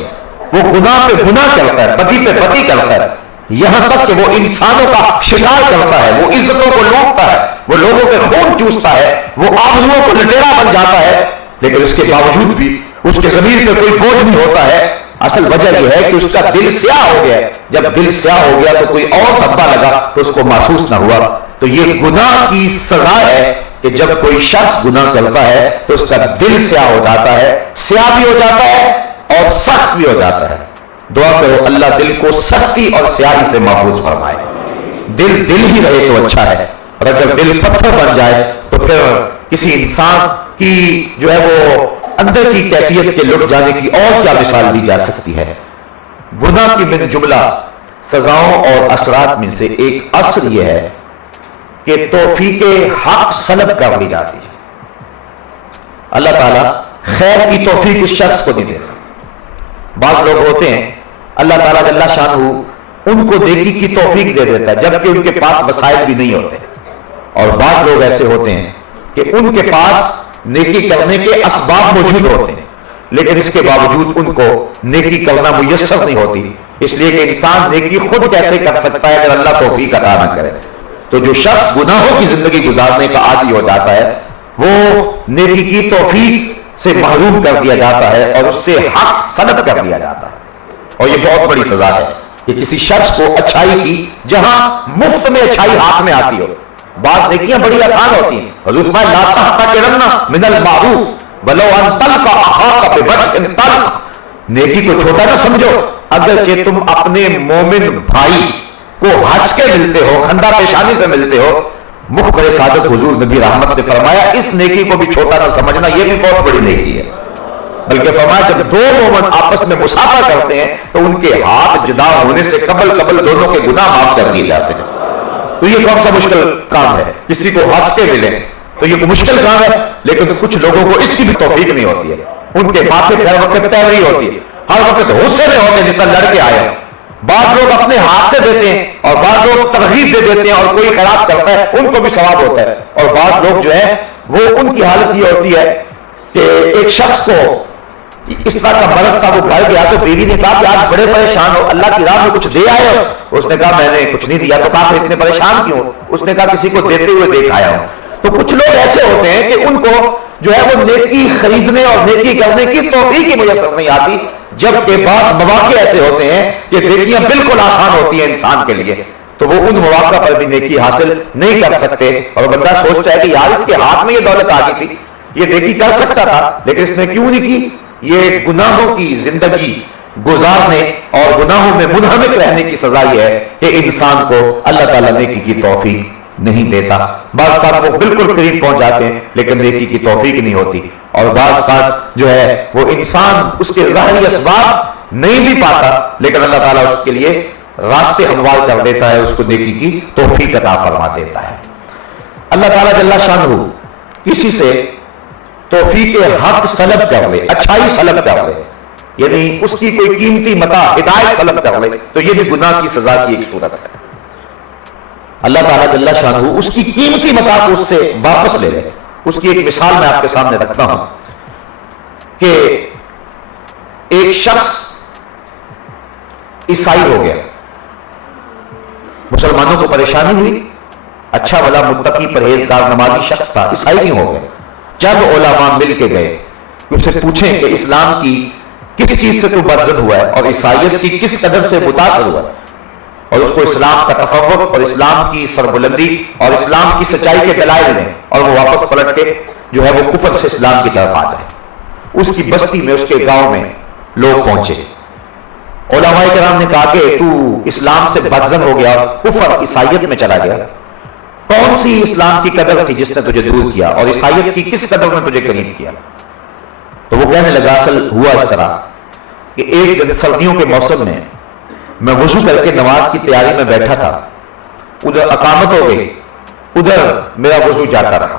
وہ گناہ پہ گناہ کرتا ہے, بدی پہ بدی کرتا ہے, یہاں تک کہ وہ انسانوں کا شکار کرتا ہے, وہ عزتوں کو لوٹتا ہے, وہ لوگوں کے خون چوستا ہے, وہ آبروؤں کو لٹیرا بن جاتا ہے. لیکن اس کے باوجود بھی اس کے ضمیر پہ کوئی بوجھ نہیں ہوتا ہے. اصل وجہ یہ ہے کہ اس کا دل سیاہ ہو گیا. جب دل سیاہ ہو گیا تو کوئی اور دھبا لگا تو اس کو محسوس نہ ہوا. تو یہ گناہ کی سزا ہے کہ جب کوئی شخص گناہ کرتا ہے تو اس کا دل سیاہ ہو جاتا ہے, سیاہ بھی ہو جاتا ہے اور سخت بھی ہو جاتا ہے. دعا کرو اللہ دل کو سختی اور سیاہی سے محفوظ فرمائے. دل ہی رہے تو اچھا ہے, اور اگر دل پتھر بن جائے تو پھر کسی انسان کی جو ہے وہ اندر کی کیفیت کے لٹ جانے کی اور کیا مثال دی جا سکتی ہے. گناہ کی من جملہ سزاؤں اور اثرات میں سے ایک اثر یہ ہے کہ توفیق حق سلب کر لی جاتی ہے. اللہ تعالیٰ خیر کی توفیق اس شخص کو نہیں دیتا. بعض لوگ ہوتے ہیں اللہ تعالیٰ جل شانہ ان کو نیکی کی توفیق دے دیتا ہے جبکہ ان کے پاس وسائل بھی نہیں ہوتے. اور بعض لوگ ایسے ہوتے ہیں کہ ان کے پاس نیکی کرنے کے اسباب موجود ہوتے ہیں لیکن اس کے باوجود ان کو نیکی کرنا میسر نہیں ہوتی. اس لیے کہ انسان نیکی خود کیسے کر سکتا ہے اگر اللہ توفیق عطا نہ کرے. تو جو شخص گناہوں کی زندگی گزارنے کا عادی ہو جاتا ہے وہ نیکی کی توفیق سے محروم کر دیا جاتا ہے اور اس سے حق سلب کر دیا جاتا ہے. اور یہ بہت بڑی سزا ہے کہ کسی شخص کو اچھائی کی جہاں مفت میں اچھائی ہاتھ میں آتی ہو. بعض نیکیاں بڑی آسان ہوتی ہیں. حضور فرمایا لا تحتقرن من المعروف ولو ان تلقى اخاك بوجه طلق. نیکی کو چھوٹا نہ سمجھو اگرچہ تم اپنے مومن بھائی کو ہنس کے ملتے ہو, خندہ پیشانی سے ملتے ہو. مخبر صادق حضور نبی رحمت نے فرمایا اس نیکی کو بھی چھوٹا نہ سمجھنا, یہ بھی بہت بڑی نیکی ہے. بلکہ فرمایا جب دو مومن آپس میں مصافحہ کرتے ہیں تو ان کے ہاتھ جدا ہونے سے قبل دونوں کے گناہ معاف کر دیے جاتے ہیں. تو یہ کون سا مشکل کام ہے؟ کسی کو ہنس کے ملیں تو یہ مشکل کام ہے, لیکن کچھ لوگوں کو اس کی بھی توفیق نہیں ہوتی ہے. ان کے ماتھے پہ ہر وقت تیوری ہوتی ہے, ہر وقت غصے میں ہوتے ہیں جس طرح لڑکے آئے. بعض لوگ اپنے ہاتھ سے دیتے ہیں اور بعض لوگ ترغیب دے دیتے ہیں اور کوئی خیرات کرتا ہے ان کو بھی ثواب ہوتا ہے. اور بعض لوگ جو ہے وہ ان کی حالت یہ ہوتی ہے کہ ایک شخص کو اس طرح کا مرض تھا, وہ گھر گیا تو بیوی نے کہا کہ آج بڑے پریشان ہو, اللہ کی راہ میں کچھ دے آئے ہو؟ اس نے کہا میں نے کچھ نہیں دیا. تو کہا پھر اتنے پریشان کیوں؟ اس نے کہا کسی کو دیتے ہوئے دیکھ آیا ہوں. تو کچھ لوگ ایسے ہوتے ہیں کہ ان کو جو ہے وہ نیکی خریدنے اور نیکی کرنے کی توفیق ہی میسر نہیں آتی, جبکہ بعض مواقع ایسے ہوتے ہیں کہ نیکیاں بالکل آسان ہوتی ہیں انسان کے لیے تو وہ ان مواقع پر بھی نیکی حاصل نہیں کر سکتے. اور بندہ سوچتا ہے کہ یار اس کے ہاتھ میں یہ دولت آ گئی تھی, یہ نیکی کر سکتا تھا لیکن اس نے کیوں نہیں کی. یہ گناہوں کی زندگی گزارنے اور گناہوں میں منہمک رہنے کی سزا یہ ہے کہ انسان کو اللہ تعالیٰ نیکی کی توفیق نہیں دیتا. بعض اوقات وہ بالکل قریب پہنچ جاتے ہیں لیکن نیکی کی توفیق نہیں ہوتی, اور بعض اوقات جو ہے وہ انسان اس کے ظاہری اسباب نہیں بھی پاتا لیکن اللہ تعالیٰ اس کے لیے راستے ہموار کر دیتا ہے, اس کو نیکی کی توفیق عطا فرما دیتا ہے. اللہ تعالیٰ جل شانہ کسی سے توفیق حق سلب کر لے, اچھائی سلب کر لے, یعنی اس کی کوئی قیمتی متاع ہدایت سلب کر لے تو یہ بھی گناہ کی سزا کی ایک صورت ہے. اللہ تعالیٰ جل شانہ اس کی قیمتی متاع کو اس سے واپس لے لے. اس کی ایک مثال میں آپ کے سامنے رکھتا ہوں کہ ایک شخص عیسائی ہو گیا, مسلمانوں کو پریشانی ہوئی, اچھا بھلا متقی پرہیزگار نمازی شخص تھا, عیسائی نہیں ہو گیا. جب علماء مل کے گئے کہ اسے پوچھیں کہ اسلام کی کس چیز سے تو برزن ہوا ہے اور عیسائیت کی کس قدر سے متاثر ہوا ہے, اور اس کو اسلام کا تفوق اور اسلام کی سربلندی اور اسلام کی سچائی کے دلائل دیں اور وہ واپس پلٹ کے جو ہے وہ کفر سے اسلام کی طرف آ جائے. اس کی بستی میں, اس کے گاؤں میں لوگ پہنچے. علماء کرام نے کہا کہ تو اسلام سے بدزن ہو گیا اور کفر عیسائیت میں چلا گیا, کون سی اسلام کی قدر تھی جس نے تجھے دور کیا اور عیسائیت کی کس قدر نے تجھے قریب کیا؟ تو وہ کہنے لگا اصل ہوا اس طرح کہ ایک دن سردیوں کے موسم میں وضو کر کے نماز کی تیاری میں بیٹھا تھا, ادھر اقامت ہو گئی, ادھر میرا وضو جاتا رہا.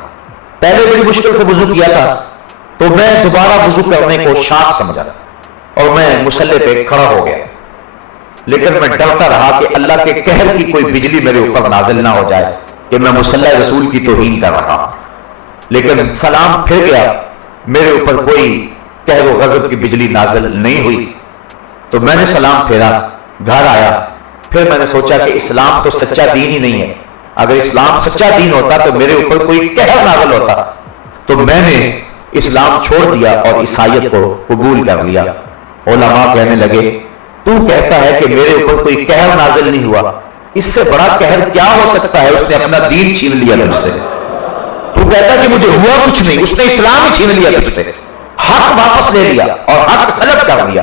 پہلے بڑی مشکل سے وضو کیا تھا تو میں دوبارہ وضو کرنے کو شاق سمجھا, اور میں مصلی پہ کھڑا ہو گیا، لیکن میں ڈرتا رہا کہ اللہ کے قہر کی کوئی بجلی میرے اوپر نازل نہ ہو جائے کہ میں مصلی رسول کی توہین کر رہا. لیکن سلام پھر گیا، میرے اوپر کوئی قہر و غضب کی بجلی نازل نہیں ہوئی. تو میں نے سلام پھیرا، گھر آیا، پھر میں نے سوچا کہ اسلام تو سچا دین ہی نہیں ہے. اگر اسلام سچا دین ہوتا تو میرے اوپر کوئی قہر نازل ہوتا. تو میں نے اسلام چھوڑ دیا اور عیسائیت کو قبول کر لیا. علماء کہنے لگے تو کہتا ہے کہ میرے اوپر کوئی قہر نازل نہیں ہوا، اس سے بڑا قہر کیا ہو سکتا ہے؟ اس نے اپنا دین چھین لیا تجھ سے. تو کہتا ہے کہ مجھے ہوا کچھ نہیں، اس نے اسلام ہی چھین لیا تجھ سے، حق واپس لے لیا اور حق سلب کر لیا.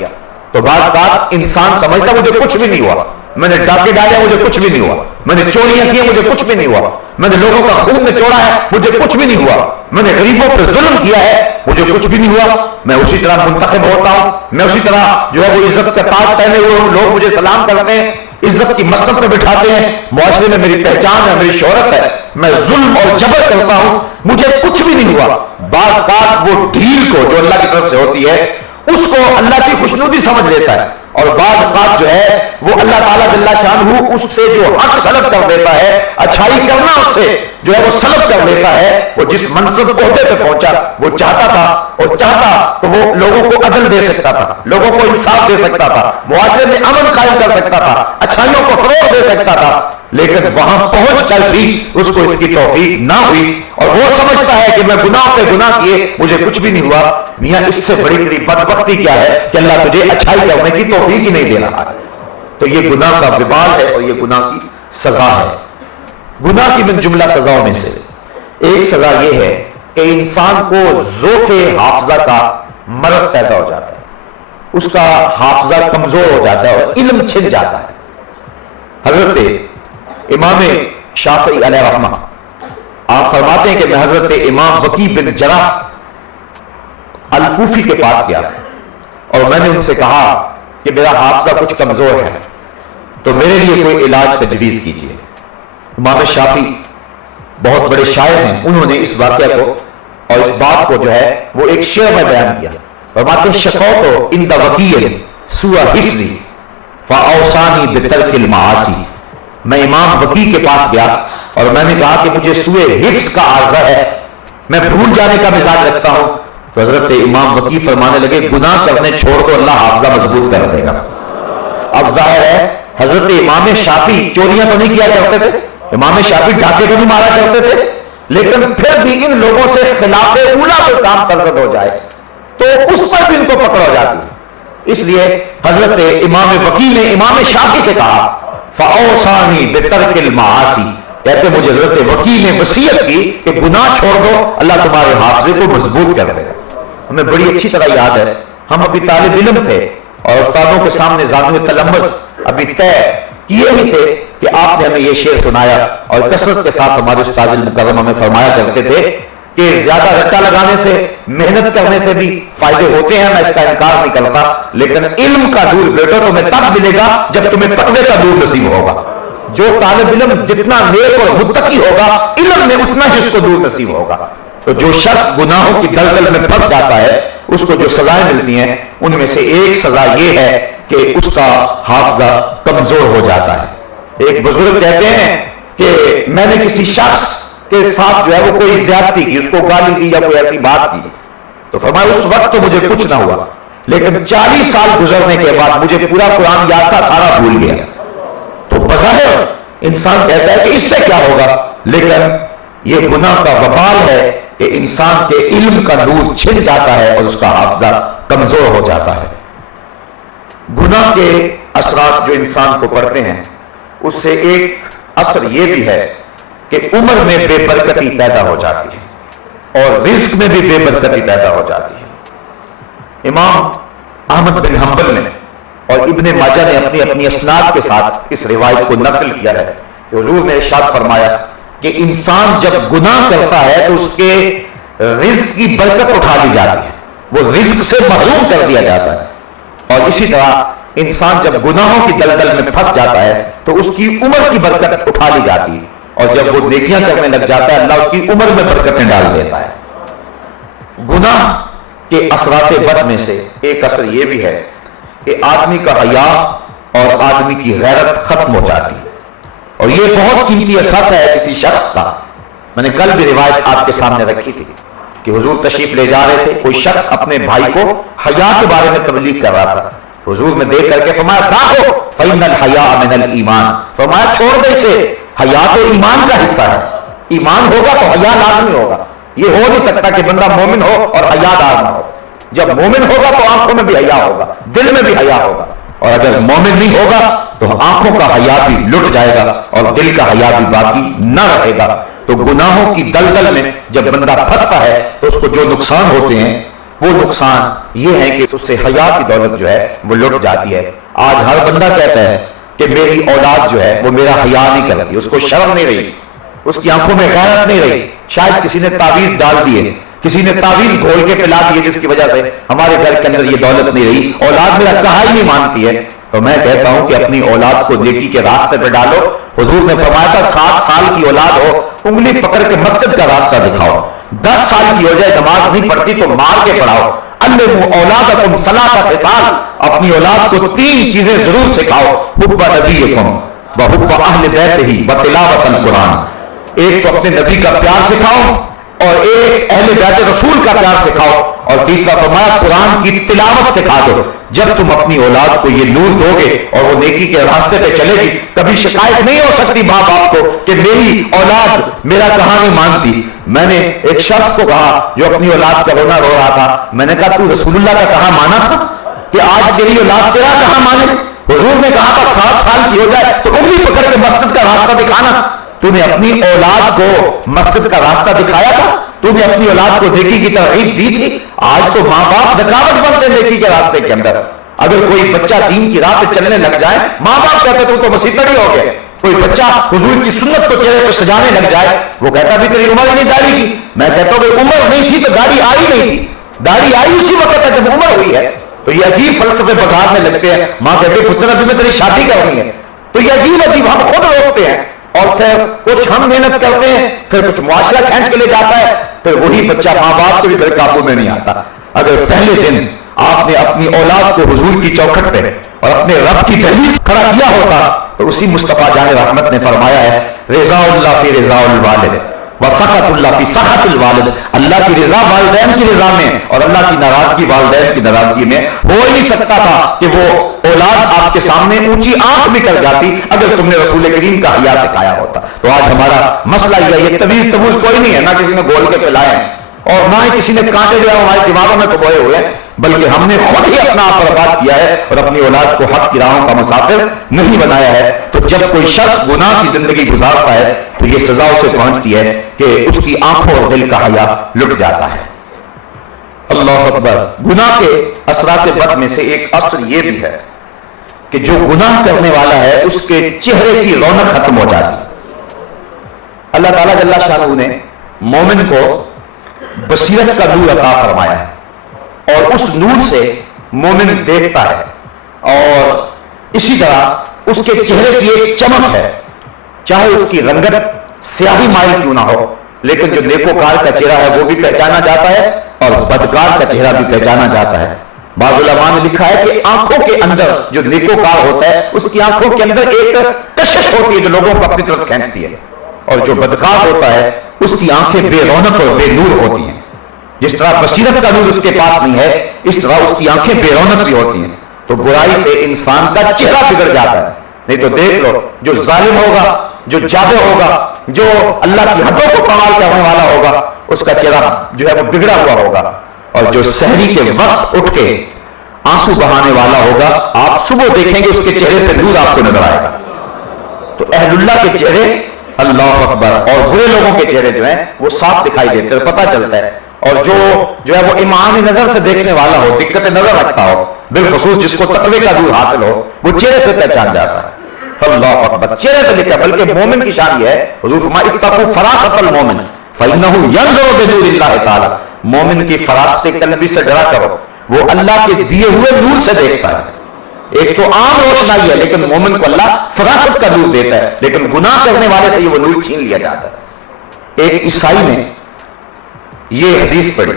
تو بعض بات انسان سمجھتا مجھے کچھ بھی نہیں ہوا، میں نے ڈاکے ڈالے مجھے کچھ بھی نہیں ہوا، میں نے چوریاں کی مجھے کچھ بھی نہیں ہوا، میں نے لوگوں کا خون نچوڑا ہے مجھے کچھ بھی نہیں ہوا، میں نے غریبوں پر ظلم کیا ہے مجھے کچھ بھی نہیں ہوا. میں اسی طرح منتخب ہوتا ہوں، میں اسی طرح جو ہے وہ عزت کا تاج پہنے ہوئے ہوں، لوگ مجھے سلام کرتے ہیں، عزت کی مسند پہ بٹھاتے ہیں، معاشرے میں میری پہچان ہے، میری شہرت ہے. میں ظلم اور جبر کرتا ہوں، مجھے کچھ بھی نہیں ہوا. بعض ساتھ وہ ڈھیل کو جو اللہ کی طرف سے ہوتی ہے اس کو اللہ کی خوشنودی سمجھ لیتا ہے، اور بعض بات جو ہے وہ اللہ تعالیٰ جل شانہ اس سے جو حق سلب کر دیتا ہے، اچھائی کرنا اس سے جو ہے وہ سلب کر لیتا ہے. وہ جس منصب عہدے پہ پہنچا وہ چاہتا تھا تو وہ لوگوں کو عدل دے سکتا تھا، لوگوں کو انصاف دے سکتا تھا، معاشرے میں امن قائم کر سکتا تھا، اچھائیوں کو فروغ دے سکتا تھا. لیکن وہاں پہنچ کر بھی اس کو اس کی توفیق نہ ہوئی، اور وہ سمجھتا ہے کہ میں گناہ پہ گناہ کیے مجھے کچھ بھی نہیں ہوا. میاں اس سے بڑی بدبختی کیا ہے کہ اللہ تجھے اچھائی کرنے کی توفیق ہی نہیں دے رہا ہے. تو یہ گناہ کا وبال ہے اور یہ گناہ کی سزا ہے. گناہ کی من جملہ سزاؤں میں سے ایک سزا یہ ہے کہ انسان کو ضعف حافظہ کا مرض پیدا ہو جاتا ہے، اس کا حافظہ کمزور ہو جاتا ہے اور علم چھن جاتا ہے. حضرت امام شافعی علیہ رحمہ آپ فرماتے ہیں کہ میں حضرت امام وکی بن جراح الکوفی کے پاس گیا اور میں نے ان سے کہا کہ میرا حافظہ کچھ کمزور ہے تو میرے لیے کوئی علاج تجویز کیجیے. امام شافعی بہت بڑے شاعر ہیں، انہوں نے اس واقعہ کو اور اس بات کو جو ہے وہ ایک شعر میں بیان کیا. فرماتے ہیں شکوت عند وکیع سوء حفظی فاوصانی بترک المعاصی. میں امام وکی کے پاس گیا اور میں نے کہا کہ مجھے سوء حفظ کا عارضہ ہے، میں بھول جانے کا مزاج رکھتا ہوں. تو حضرت امام وکی فرمانے لگے گناہ کرنے چھوڑ دو، اللہ حافظہ مضبوط کر دے گا. اب ظاہر ہے حضرت امام شافعی چوریاں تو نہیں کیا کرتے تھے، امام شافعی ڈاکے کو نہیں مارا کرتے تھے، لیکن پھر بھی ان لوگوں سے خلاف اولا کوئی کام سرزد ہو جائے تو اس پر بھی ان کو پکڑ ہو جاتی ہے. اس لیے حضرت امام وکی نے امام شافعی سے کہا فاوصانی بترک المعاصی، کہتے مجھے حضرت وکی نے وصیت کی کہ گناہ چھوڑ دو، اللہ تمہارے حافظے کو مضبوط کر دے گا. ہمیں بڑی اچھی طرح یاد ہے ہم ابھی طالب علم تھے اور استادوں کے سامنے زانو تلمس ابھی طے کیے ہی تھے کہ آپ نے ہمیں یہ شعر سنایا اور کثرت کے ساتھ ہمارے استاد المکرم ہمیں فرمایا کرتے تھے کہ زیادہ رٹا لگانے سے محنت کرنے سے بھی فائدے ہوتے ہیں، میں اس کا انکار نہیں کرتا، لیکن علم کا نور بیٹا تمہیں تب ملے گا جب تمہیں تقوی کا نور نصیب ہوگا. جو طالب علم جتنا نیک اور متقی ہوگا علم میں اتنا ہی اس کو نور نصیب ہوگا. تو جو شخص گناہوں کی دلدل میں پھنس جاتا ہے اس کو جو سزائیں ملتی ہیں ان میں سے ایک سزا یہ ہے کہ اس کا حافظہ کمزور ہو جاتا ہے. ایک بزرگ کہتے ہیں کہ میں نے کسی شخص کے ساتھ جو ہے وہ کوئی زیادتی کی، اس کو گالی دی یا کوئی ایسی بات کی، تو فرمایا اس وقت تو مجھے کچھ نہ ہوا، لیکن 40 سال گزرنے کے بعد مجھے پورا قرآن یاد تھا، سارا بھول گیا. تو بظاہر انسان کہتا ہے کہ اس سے کیا ہوگا، لیکن یہ گناہ کا وبال ہے کہ انسان کے علم کا نور چھن جاتا ہے اور اس کا حافظہ کمزور ہو جاتا ہے. گناہ کے اثرات جو انسان کو پڑتے ہیں اس سے ایک اثر یہ بھی ہے کہ عمر میں بے برکتی پیدا ہو جاتی ہے اور رزق میں بھی بے برکتی پیدا ہو جاتی ہے. امام احمد بن حنبل نے اور ابن ماجہ نے اپنی اپنی اسناد کے ساتھ اس روایت کو نقل کیا ہے کہ حضور نے ارشاد فرمایا کہ انسان جب گناہ کرتا ہے تو اس کے رزق کی برکت اٹھا لی جاتی ہے، وہ رزق سے محروم کر دیا جاتا ہے. اور اسی طرح انسان جب گناہوں کی دلدل میں پھنس جاتا ہے تو اس کی عمر کی برکت اٹھا لی جاتی ہے، اور جب وہ نیکیاں کرنے لگ جاتا ہے اللہ اس کی عمر میں برکتیں ڈال دیتا ہے. گناہ کے اثرات بد میں سے ایک اثر یہ بھی ہے کہ آدمی کا حیا اور آدمی کی غیرت ختم ہو جاتی ہے، اور یہ بہت قیمتی اثاثہ ہے کسی شخص کا۔ میں نے کل بھی روایت آپ کے سامنے رکھی تھی کہ حضور تشریف لے جا رہے تھے، کوئی شخص اپنے بھائی کو حیا کے بارے میں تبلیغ کر رہا تھا، حضور نے دیکھ کر کے فرمایا دعو فإن الحیاء من الایمان، فرمایا چھوڑ دے اسے، حیا تو ایمان کا حصہ ہے، ایمان ہوگا تو حیا لازمی ہوگا۔ یہ ہو نہیں سکتا کہ بندہ مومن ہو اور حیا دار نہ ہو، جب مومن ہوگا تو آنکھوں میں بھی حیا ہوگا، دل میں بھی حیا ہوگا، اور اگر مومن نہیں ہوگا تو آنکھوں کا حیا بھی لٹ جائے گا اور دل کا حیا بھی باقی نہ رہے گا۔ تو گناہوں کی دلدل میں جب بندہ پھنستا ہے تو اس کو جو نقصان ہوتے ہیں وہ نقصان یہ ہے کہ اس سے حیا کی دولت جو ہے وہ لٹ جاتی ہے۔ آج ہر بندہ کہتا ہے کہ میری اولاد جو ہے وہ میرا حیا نہیں کرتی، اس کو شرم نہیں رہی، اس کی آنکھوں میں غیرت نہیں رہی، شاید کسی نے تعویذ ڈال دیے، کسی نے تعویذ گھول کے پلا دیے جس کی وجہ سے ہمارے گھر کے اندر یہ دولت نہیں رہی، اولاد میرا کہا ہی نہیں مانتی ہے۔ تو میں کہتا ہوں کہ اپنی اولاد کو نیکی کے راستے پہ ڈالو۔ حضور نے فرمایا تھا 7 سال کی اولاد ہو انگلی پکڑ کے مسجد کا راستہ دکھاؤ، 10 سال کی ہو جائے نماز نہیں پڑھتی تو مار کے پڑھاؤ۔ علموا اولادکم ثلاث خصال، اپنی اولاد کو 3 چیزیں ضرور سکھاؤ، حب نبیکم وحب اہل بیتہ وتلاوۃ القرآن، ایک تو اپنے نبی کا پیار سکھاؤ اور ایک اہل بیت رسول کا پیار سکھاؤ، اور تیسرا فرمایا قرآن کی تلاوت سکھا دو۔ جب تم اپنی اولاد کو یہ نور دو گے اور وہ نیکی کے راستے پہ چلے گی، کبھی شکایت نہیں ہو سکتی ماں باپ کو کہ میری اولاد میرا کہاں نہیں مانتی۔ میں نے ایک شخص کو کہا جو اپنی اولاد کا رونا رو رہا تھا، میں نے کہا تو رسول اللہ کا کہاں مانا تھا کہ آج تیری اولاد تیرا کہاں مانے؟ حضور نے کہا تھا 7 سال کی ہو جائے تو انگلی پکڑ کے مسجد کا راستہ دکھانا۔ تو نے اپنی اولاد کو مسجد کا راستہ دکھایا تھا؟ تو نے اپنی اولاد کو نیکی کی ترغیب دی تھی؟ آج تو ماں باپ رکاوٹ بنتے نیکی کے راستے کے اندر۔ اگر کوئی بچہ دین کی راہ پہ چلنے لگ جائے، ماں باپ کہتے تو مسیح پڑھی ہو گئے۔ کوئی بچہ حضور کی سنت کو چہرے پہ سجانے لگ جائے، وہ کہتا بھی تیری عمر نہیں داڑھی کی۔ میں کہتا ہوں کہ عمر نہیں تھی تو داڑھی آئی نہیں تھی، داڑھی آئی اسی وقت ہے جب عمر ہوئی ہے۔ تو یہ عجیب فلسفے بگاڑنے لگتے ہیں، ماں کہتے پتر ابھی میں تیری شادی کرنی ہے، تو یہ عجیب ہم خود روکتے ہیں، اور پھر کچھ ہم محنت کرتے ہیں، پھر کچھ معاشرہ کھینچ کے لے جاتا ہے، پھر وہی بچہ ماں باپ کے بھی پھر قابو میں نہیں آتا۔ اگر پہلے دن آپ نے اپنی اولاد کو حضور کی چوکھٹ پہ اور اپنے رب کی دہلیز کھڑا کیا ہوتا تو اسی مصطفیٰ جان رحمت نے فرمایا ہے رضا اللہ فی رضا الوالد وسخط اللہ فی سخط الوالد، اللہ کی رضا والدین کی رضا میں اور اللہ کی ناراضگی والدین کی ناراضگی میں۔ ہو ہی نہیں سکتا تھا کہ وہ اولاد آپ کے سامنے اونچی آنکھ بھی کر جاتی اگر تم نے رسول کریم کا حیا سکھایا ہوتا۔ تو آج ہمارا مسئلہ یہ تویز تموز کوئی نہیں ہے، نہ کسی نے گول کے پلائے ہیں اور نہ ہی کسی نے کانٹے جو ہے ہمارے دیواروں میں کبوئے ہوئے ہیں، بلکہ ہم نے خود ہی اپنا آپ برباد کیا ہے اور اپنی اولاد کو حق کی راہوں کا مسافر نہیں بنایا ہے۔ تو جب کوئی شخص گناہ کی زندگی گزارتا ہے تو یہ سزا اسے پہنچتی ہے کہ اس کی آنکھوں اور دل کا حیا لٹ جاتا ہے۔ اللہ اکبر۔ گناہ کے اثرات بد میں سے ایک اثر یہ بھی ہے کہ جو گناہ کرنے والا ہے اس کے چہرے کی رونق ختم ہو جاتی ہے۔ اللہ تعالیٰ جل شانہ نے مومن کو بصیرت کا نور عطا فرمایا ہے اور اس نور سے مومن دیکھتا ہے، اور اسی طرح اس کے چہرے کی ایک چمک ہے، چاہے اس کی رنگت سیاہی مائل کیوں نہ ہو، لیکن جو نیکوکار کا چہرہ ہے وہ بھی پہچانا جاتا ہے اور بدکار کا چہرہ بھی پہچانا جاتا ہے۔ بعض علماء نے لکھا ہے کہ آنکھوں کے اندر جو نیکوکار ہوتا ہے اس کی آنکھوں کے اندر ایک کشش ہوتی ہے جو لوگوں کو اپنی طرف کھینچتی ہے، اور جو بدکار ہوتا ہے اس کی آنکھیں بے رونق اور بے نور ہوتی ہیں۔ جس طرح بصیرت کا نور اس کے پاس نہیں ہے، اس طرح اس کی آنکھیں بے رونق بھی ہوتی ہیں۔ تو برائی سے انسان کا چہرہ بگڑ جاتا ہے۔ نہیں تو دیکھ لو جو ظالم ہوگا، جو جابر ہوگا، جو اللہ کی حدوں کو پامال کرنے والا ہوگا، اس کا چہرہ جو ہے وہ بگڑا ہوا ہوگا، اور جو سحری کے وقت اٹھ کے آنسو بہانے والا ہوگا، آپ صبح دیکھیں گے اس کے چہرے پہ نور آپ کو نظر آئے گا۔ تو اہل اللہ کے چہرے اللہ اکبر، اور برے لوگوں کے چہرے جو ہیں وہ صاف دکھائی دیتے ہیں، پتہ چلتا ہے۔ اور جو ہے وہ ایمانی نظر سے دیکھنے والا ہو، دقت نظر رکھتا ہو، بالخصوص جس کو تقوی کا نور حاصل ہو، وہ چہرے سے پہچان جاتا ہے۔ اللہ اکبر، چہرے سے لکھا، بلکہ مومن کی شان یہ ہے، حضور فرمایا اتقوا فراست المومن فإنه ينظر بنور اللہ تعالی، مومن کی فراست قلبی سے ڈرا کرو، وہ اللہ کے دیے ہوئے نور سے دیکھتا ہے۔ ایک تو عام روشنائی ہے لیکن مومن کو اللہ فراست کا نور دیتا ہے، لیکن گناہ کرنے والے سے وہ نور چھین لیا جاتا ہے۔ ایک عیسائی نے یہ حدیث پڑھی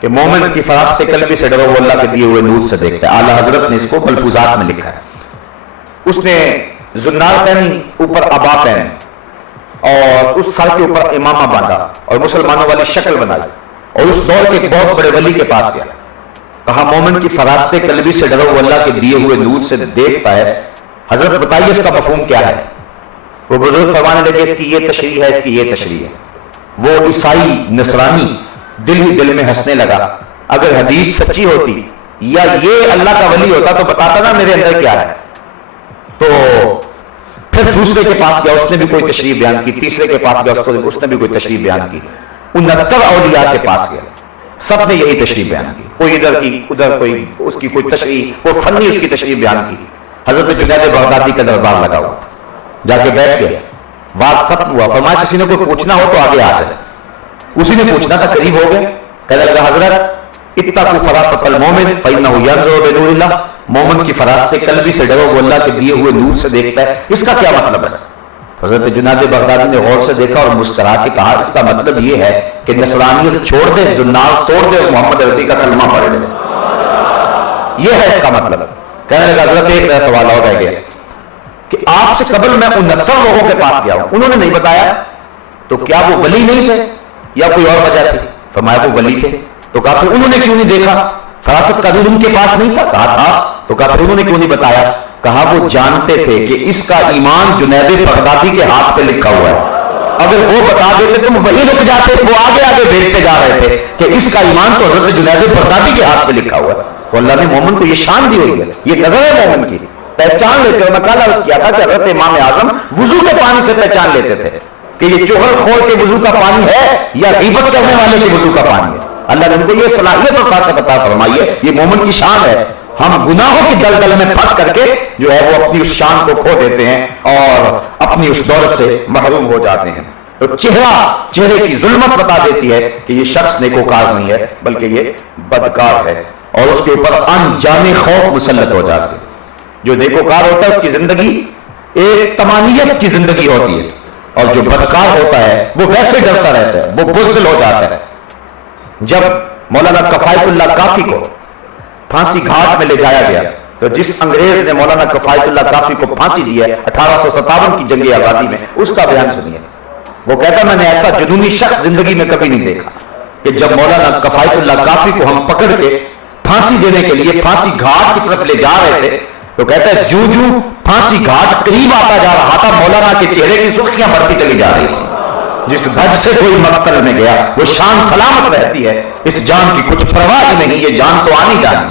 کہ مومن کی فراست قلبی سے ڈرو وہ اللہ کے دیے ہوئے نور سے دیکھتا ہے. اعلیٰ حضرت نے اس کو ملفوظات میں لکھا ہے. اس نے زنار پہنی، اوپر عبا پہنی اور اس سر کے اوپر امامہ باندھا اور مسلمانوں والی شکل بنائی اور اس دور کے ایک بہت بڑے ولی کے پاس گیا. کہا مومن کی فراست قلبی سے ڈرو وہ اللہ کے دیے ہوئے نور سے دیکھتا ہے. حضرت بتائیے اس کا مفہوم کیا ہے؟ وہ بزرگ فرمانے لگے اس کی یہ تشریح ہے، اس کی یہ تشریح ہے. وہ عیسائی نصرانی دل ہی دل میں ہنسنے لگا. اگر حدیث سچی ہوتی یا یہ اللہ کا ولی ہوتا تو بتاتا نا میرے اندر کیا ہے. تو پھر دوسرے کے پاس گیا، اس نے بھی کوئی تشریح بیان کی. تیسرے کے پاس گیا، اس نے بھی کوئی تشریح بیان کی. 69 اولیاء کے پاس گیا، سب نے یہی تشریح بیان کی. کوئی ادھر کی ادھر، کوئی اس کی کوئی تشریح، کوئی فنی اس کی تشریح بیان کی. حضرت جنید بغدادی کا دربار لگا ہوا تھا، جا کے بیٹھ گیا. واز ختم ہوا. فرمایا کسی نے کوئی پوچھنا ہو تو آگے آ جائے. اسی نے پوچھنا تھا، قریب ہو گئے. کہنے لگا حضرت اتقوا فراست المومن فانہ ینظر بنور اللہ. مومن کی فراست قلبی سے ڈرو وہ اللہ کے دیے ہوئے نور سے دیکھتا ہے. اس کا کیا مطلب ہے؟ حضرت جنید بغدادی نے غور سے دیکھا اور مسکرا کے کہا اس کا مطلب یہ ہے کہ نصرانیت چھوڑ دے، زنار توڑ دے اور محمد عربی کا کلمہ پڑھ لے. یہ ہے اس کا مطلب. کہنے لگا حضرت ایک نیا سوال اور رہ گیا کہ آپ سے قبل میں 69 لوگوں کے پاس گیا ہوں، انہوں نے نہیں بتایا، تو کیا وہ ولی نہیں تھے یا کوئی اور وجہ تھی؟ فرمایا وہ ولی تھے. تو کہا پھر انہوں نے کیوں نہیں دیکھا؟ فراست کا نور ان کے پاس نہیں تھا؟ کہا تھا. تو کہا پھر انہوں نے کیوں نہیں بتایا؟ کہا وہ جانتے تھے کہ اس کا ایمان جنید بغدادی کے ہاتھ پہ لکھا ہوا ہے. اگر وہ بتا دیتے تم وہی رک جاتے. وہ آگے آگے بھیجتے جا رہے تھے کہ اس کا ایمان تو حضرت جنید بغدادی کے ہاتھ پہ لکھا ہوا ہے. تو اللہ نے مومن کو یہ شان دی ہوئی ہے، یہ نظر ہے مومن کی. پہچان لیتے ہو. میں کل عرض کیا تھا کہ حضرت امام اعظم وضو کے پانی سے پہچان لیتے تھے کہ یہ چغل خور کے وضو کا پانی ہے یا غیبت کرنے والے کے وضو کا پانی ہے. اللہ نے ان کو یہ صلاحیت اور طاقت عطا فرمائی ہے. یہ مومن کی شان ہے. ہم گناہوں کی دلدل میں پھنس کر کے جو ہے وہ اپنی اس شان کو کھو دیتے ہیں اور اپنی اس دولت سے محروم ہو جاتے ہیں. تو چہرے کی ظلمت بتا دیتی ہے کہ یہ شخص نیکوکار نہیں ہے بلکہ یہ بدکار ہے، اور اس کے اوپر انجانے خوف مسلط ہو جاتے ہیں. جو نیکوکار ہوتا ہے اس کی زندگی ایک طمانیت کی زندگی ہوتی ہے، اور جو بدکار ہوتا ہے وہ ویسے ڈرتا رہتا ہے، وہ بزدل ہو جاتا ہے. جب مولانا کفایت اللہ کافی کو پھانسی گھاٹ میں لے جایا گیا تو جس انگریز نے مولانا کفایت اللہ کافی کو پھانسی دی ہے 1857 کی جنگ آزادی میں، اس کا بیان سنیے. وہ کہتا میں نے ایسا جنونی شخص زندگی میں کبھی نہیں دیکھا کہ جب مولانا کفایت اللہ کافی کو ہم پکڑ کے پھانسی دینے کے لیے پھانسی گھاٹ کی طرف لے جا رہے تھے تو کہتا ہے جو پھانسی گھاٹ قریب آتا جا رہا تھا مولانا کے چہرے کی سرخیاں بڑھتی چلی جا رہی تھی. جس دھج سے کوئی مقتل میں گیا وہ شان سلامت رہتی ہے. اس جان کی کچھ پرواہ ہی نہیں، یہ جان تو آنی جانی.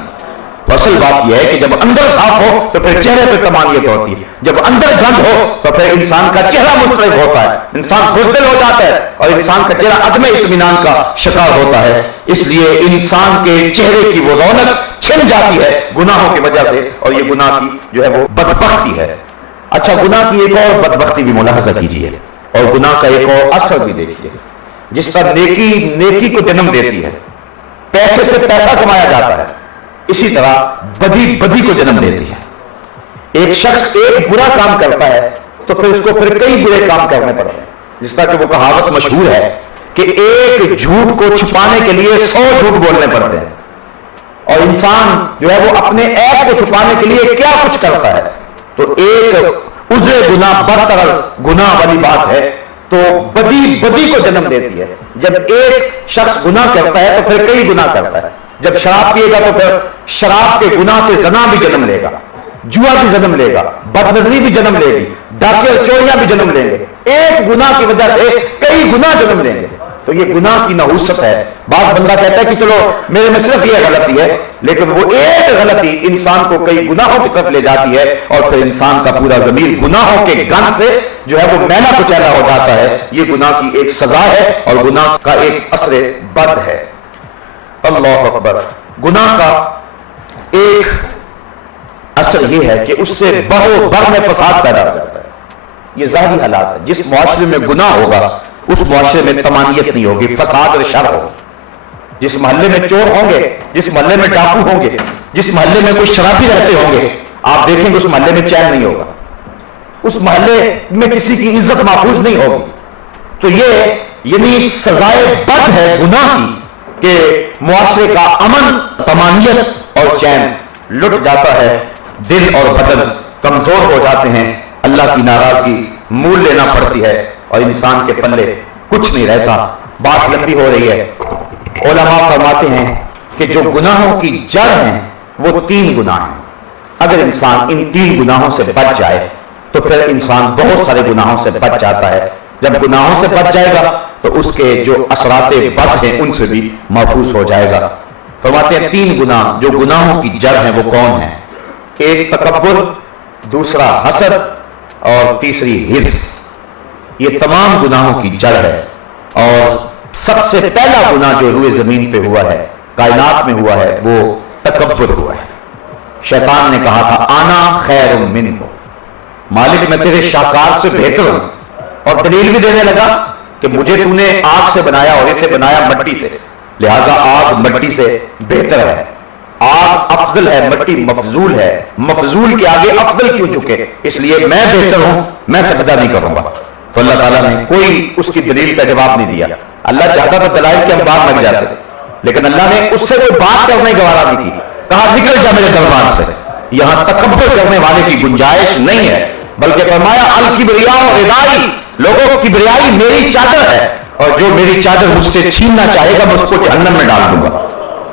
تو اصل بات یہ ہے کہ جب اندر صاف ہو تو پھر چہرے پہ طمانیت ہوتی ہے، جب اندر گند ہو تو پھر انسان کا چہرہ مضطرب ہوتا ہے، انسان بزدل ہو جاتا ہے اور انسان کا چہرہ عدم اطمینان کا شکار ہوتا ہے. اس لیے انسان کے چہرے کی وہ رونق چھن جاتی ہے گناہوں کی وجہ سے، اور یہ گناہ کی جو ہے وہ بدبختی ہے. اچھا، گناہ کی ایک اور بدبختی بھی ملاحظہ کیجیے اور گناہ کا ایک اور اثر بھی دیکھیے. جس طرح نیکی کو جنم دیتی ہے، پیسے سے پیسہ کمایا جاتا ہے، اسی طرح بدی کو جنم دیتی ہے. ایک شخص ایک برا کام کرتا ہے تو پھر اس کو کئی برے کام کرنے پڑتے ہیں. جس طرح کہ وہ کہاوت مشہور ہے کہ ایک جھوٹ کو چھپانے کے لیے 100 جھوٹ بولنے پڑتے ہیں، اور انسان جو ہے وہ اپنے عیب کو چھپانے کے لیے کیا کچھ کرتا ہے. تو ایک عذر گناہ برطرز گناہ والی بات ہے تو بدی کو جنم دیتی ہے. جب ایک شخص گناہ کرتا ہے تو پھر کئی گناہ کرتا ہے. جب شراب پیے گا تو پھر شراب کے گناہ سے زنا بھی جنم لے گا، جوا بھی جنم لے گا، بد نظری بھی جنم لے گی، ڈاکے اور چوریاں بھی جنم لیں گے. ایک گناہ کی وجہ سے کئی گناہ جنم لیں گے. تو یہ گناہ کی نحوست ہے. بعض بندہ کہتا ہے کہ چلو میرے میں صرف یہ غلطی ہے، لیکن وہ ایک غلطی انسان کو کئی گناہوں کی طرف لے جاتی ہے اور پھر انسان کا پورا ضمیر گناہوں کے گند سے جو ہے وہ میلا کچیلا ہو جاتا ہے. یہ گناہ کی ایک سزا ہے اور گناہ کا ایک اثر بد ہے. اللہ اکبر. گناہ کا ایک اثر یہ ہے کہ اس سے بر میں فساد پیدا ہو جاتا ہے. یہ ظاہری حالات ہے. جس معاشرے میں گناہ ہوگا اس معاشرے میں طمانیت نہیں ہوگی، فساد اور شر ہوگا. جس محلے میں چور ہوں گے، جس محلے میں ڈاکو ہوں گے، جس محلے میں کوئی شرابی رہتے ہوں گے، آپ دیکھیں گے اس محلے میں چین نہیں ہوگا، اس محلے میں کسی کی عزت محفوظ نہیں ہوگی. تو یہ یعنی سزائے بد ہے گناہ کی، کہ معاشرے کا امن، طمانینت اور چین لٹ جاتا ہے، دل اور بدن کمزور ہو جاتے ہیں، اللہ کی ناراضگی مول لینا پڑتی ہے اور انسان کے پلے کچھ نہیں رہتا۔ بات لمبی ہو رہی ہے۔ علماء فرماتے ہیں کہ جو گناہوں کی جڑ ہیں وہ 3 گناہ ہیں۔ اگر انسان ان 3 گناہوں سے بچ جائے تو پھر انسان بہت سارے گناہوں سے بچ جاتا ہے۔ جب گناہوں سے بچ جائے گا تو اس کے جو اثرات بد ہیں ان سے بھی محفوظ ہو جائے گا۔ فرماتے ہیں 3 گناہ جو گناہوں کی جڑ ہیں وہ کون ہیں؟ ایک تکبر، دوسرا حسد اور تیسری حرص۔ یہ تمام گناہوں کی جڑ ہے، اور سب سے پہلا گناہ جو روئے زمین پہ ہوا ہے، کائنات میں ہوا ہے، وہ تکبر ہوا ہے۔ شیطان نے کہا تھا انا خیر منہ، مالک میں تیرے شاہکار سے بہتر ہوں، اور دلیل بھی دینے لگا کہ مجھے تو نے آگ سے بنایا اور اسے بنایا مٹی سے، لہٰذا آگ مٹی سے بہتر ہے۔ آگ افضل ہے، مٹی مفضول ہے، مفضول کے آگے افضل کیوں جھکے؟ اس لیے میں بہتر ہوں، میں سجدہ نہیں کروں گا۔ تو اللہ تعالیٰ نے کوئی اس کی دلیل کا جواب نہیں دیا۔ اللہ چاہتا تو دلائل کے ہم بات لگ جاتے، لیکن اللہ نے اس سے کوئی بات کرنے گوارا نہیں کی، کہا نکل جا میرے دربار سے، یہاں تکبر کرنے والے کی گنجائش نہیں ہے، بلکہ فرمایا الکبریاء ردائی، لوگوں کی کبریائی میری چادر ہے، اور جو میری چادر مجھ سے چھیننا چاہے گا میں اس کو جہنم میں ڈال دوں گا۔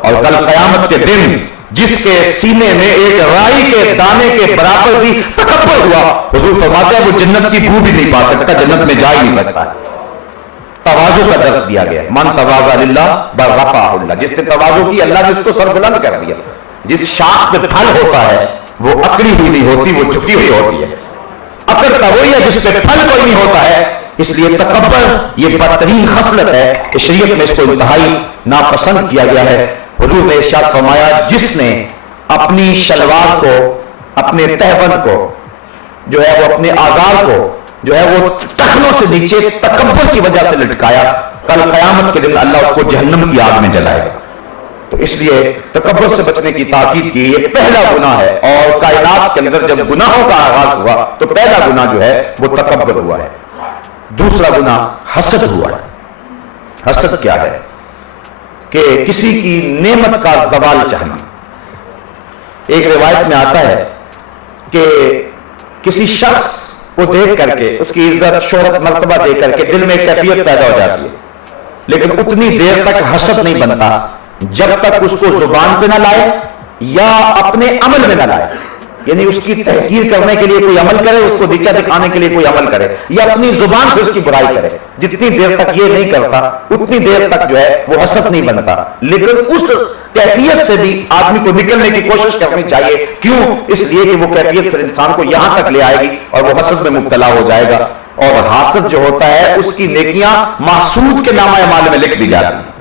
اور کل قیامت کے دن جس کے سینے میں ایک رائی کے دانے کے برابر بھی تکبر ہوا، حضور فرماتے ہیں وہ جنت کی بو بھی نہیں پا سکتا، جنت میں جا ہی نہیں سکتا۔ تواضع کا درس دیا گیا، من تواضع للہ برفعہ اللہ، جس نے تواضع کی اللہ نے اس کو سر بلند کر دیا۔ جس شاخ پہ پھل ہوتا ہے وہ اکڑی ہوئی نہیں ہوتی، وہ جھکی ہوئی ہوتی ہے۔ اکڑتا وہی ہے جس پہ پھل کوئی نہیں ہوتا ہے۔ اس لیے تکبر یہ بدترین خصلت ہے کہ شریعت میں اس کو انتہائی ناپسند کیا گیا ہے۔ حضور نے ارشاد فرمایا جس نے اپنی شلوار کو، اپنے تہبند کو جو ہے وہ اپنے آزار کو جو ہے وہ ٹخنوں سے نیچے تکبر کی وجہ سے لٹکایا، کل قیامت کے دن اللہ اس کو جہنم کی آگ میں جلائے گا۔ تو اس لیے تکبر سے بچنے کی تاکید کی، یہ پہلا گناہ ہے، اور کائنات کے اندر جب گناہوں کا آغاز ہوا تو پہلا گناہ جو ہے وہ تکبر ہوا ہے۔ دوسرا گناہ حسد ہوا ہے۔ حسد کیا ہے؟ کہ کسی کی نعمت کا زوال چاہنا۔ ایک روایت میں آتا ہے کہ کسی شخص کو دیکھ کر کے، اس کی عزت شہرت مرتبہ دیکھ کر کے دل میں ایک کیفیت پیدا ہو جاتی ہے، لیکن اتنی دیر تک حسد نہیں بنتا جب تک اس کو زبان پہ نہ لائے یا اپنے عمل میں نہ لائے۔ یعنی اس کی تحقیر کرنے کے لیے کوئی عمل کرے، اس کو نیچا دکھانے کے لیے کوئی عمل کرے، یا اپنی زبان سے اس کی برائی کرے، جتنی دیر تک یہ نہیں کرتا اتنی دیر تک جو ہے وہ حسد نہیں بنتا۔ لیکن اس کیفیت سے بھی آدمی کو نکلنے کی کوشش کرنی چاہیے۔ کیوں؟ اس لیے کہ وہ کیفیت پھر انسان کو یہاں تک لے آئے گی اور وہ حسد میں مبتلا ہو جائے گا، اور حاسد جو ہوتا ہے اس کی نیکیاں محسود کے نامہ اعمال میں لکھ دی جاتی ہیں۔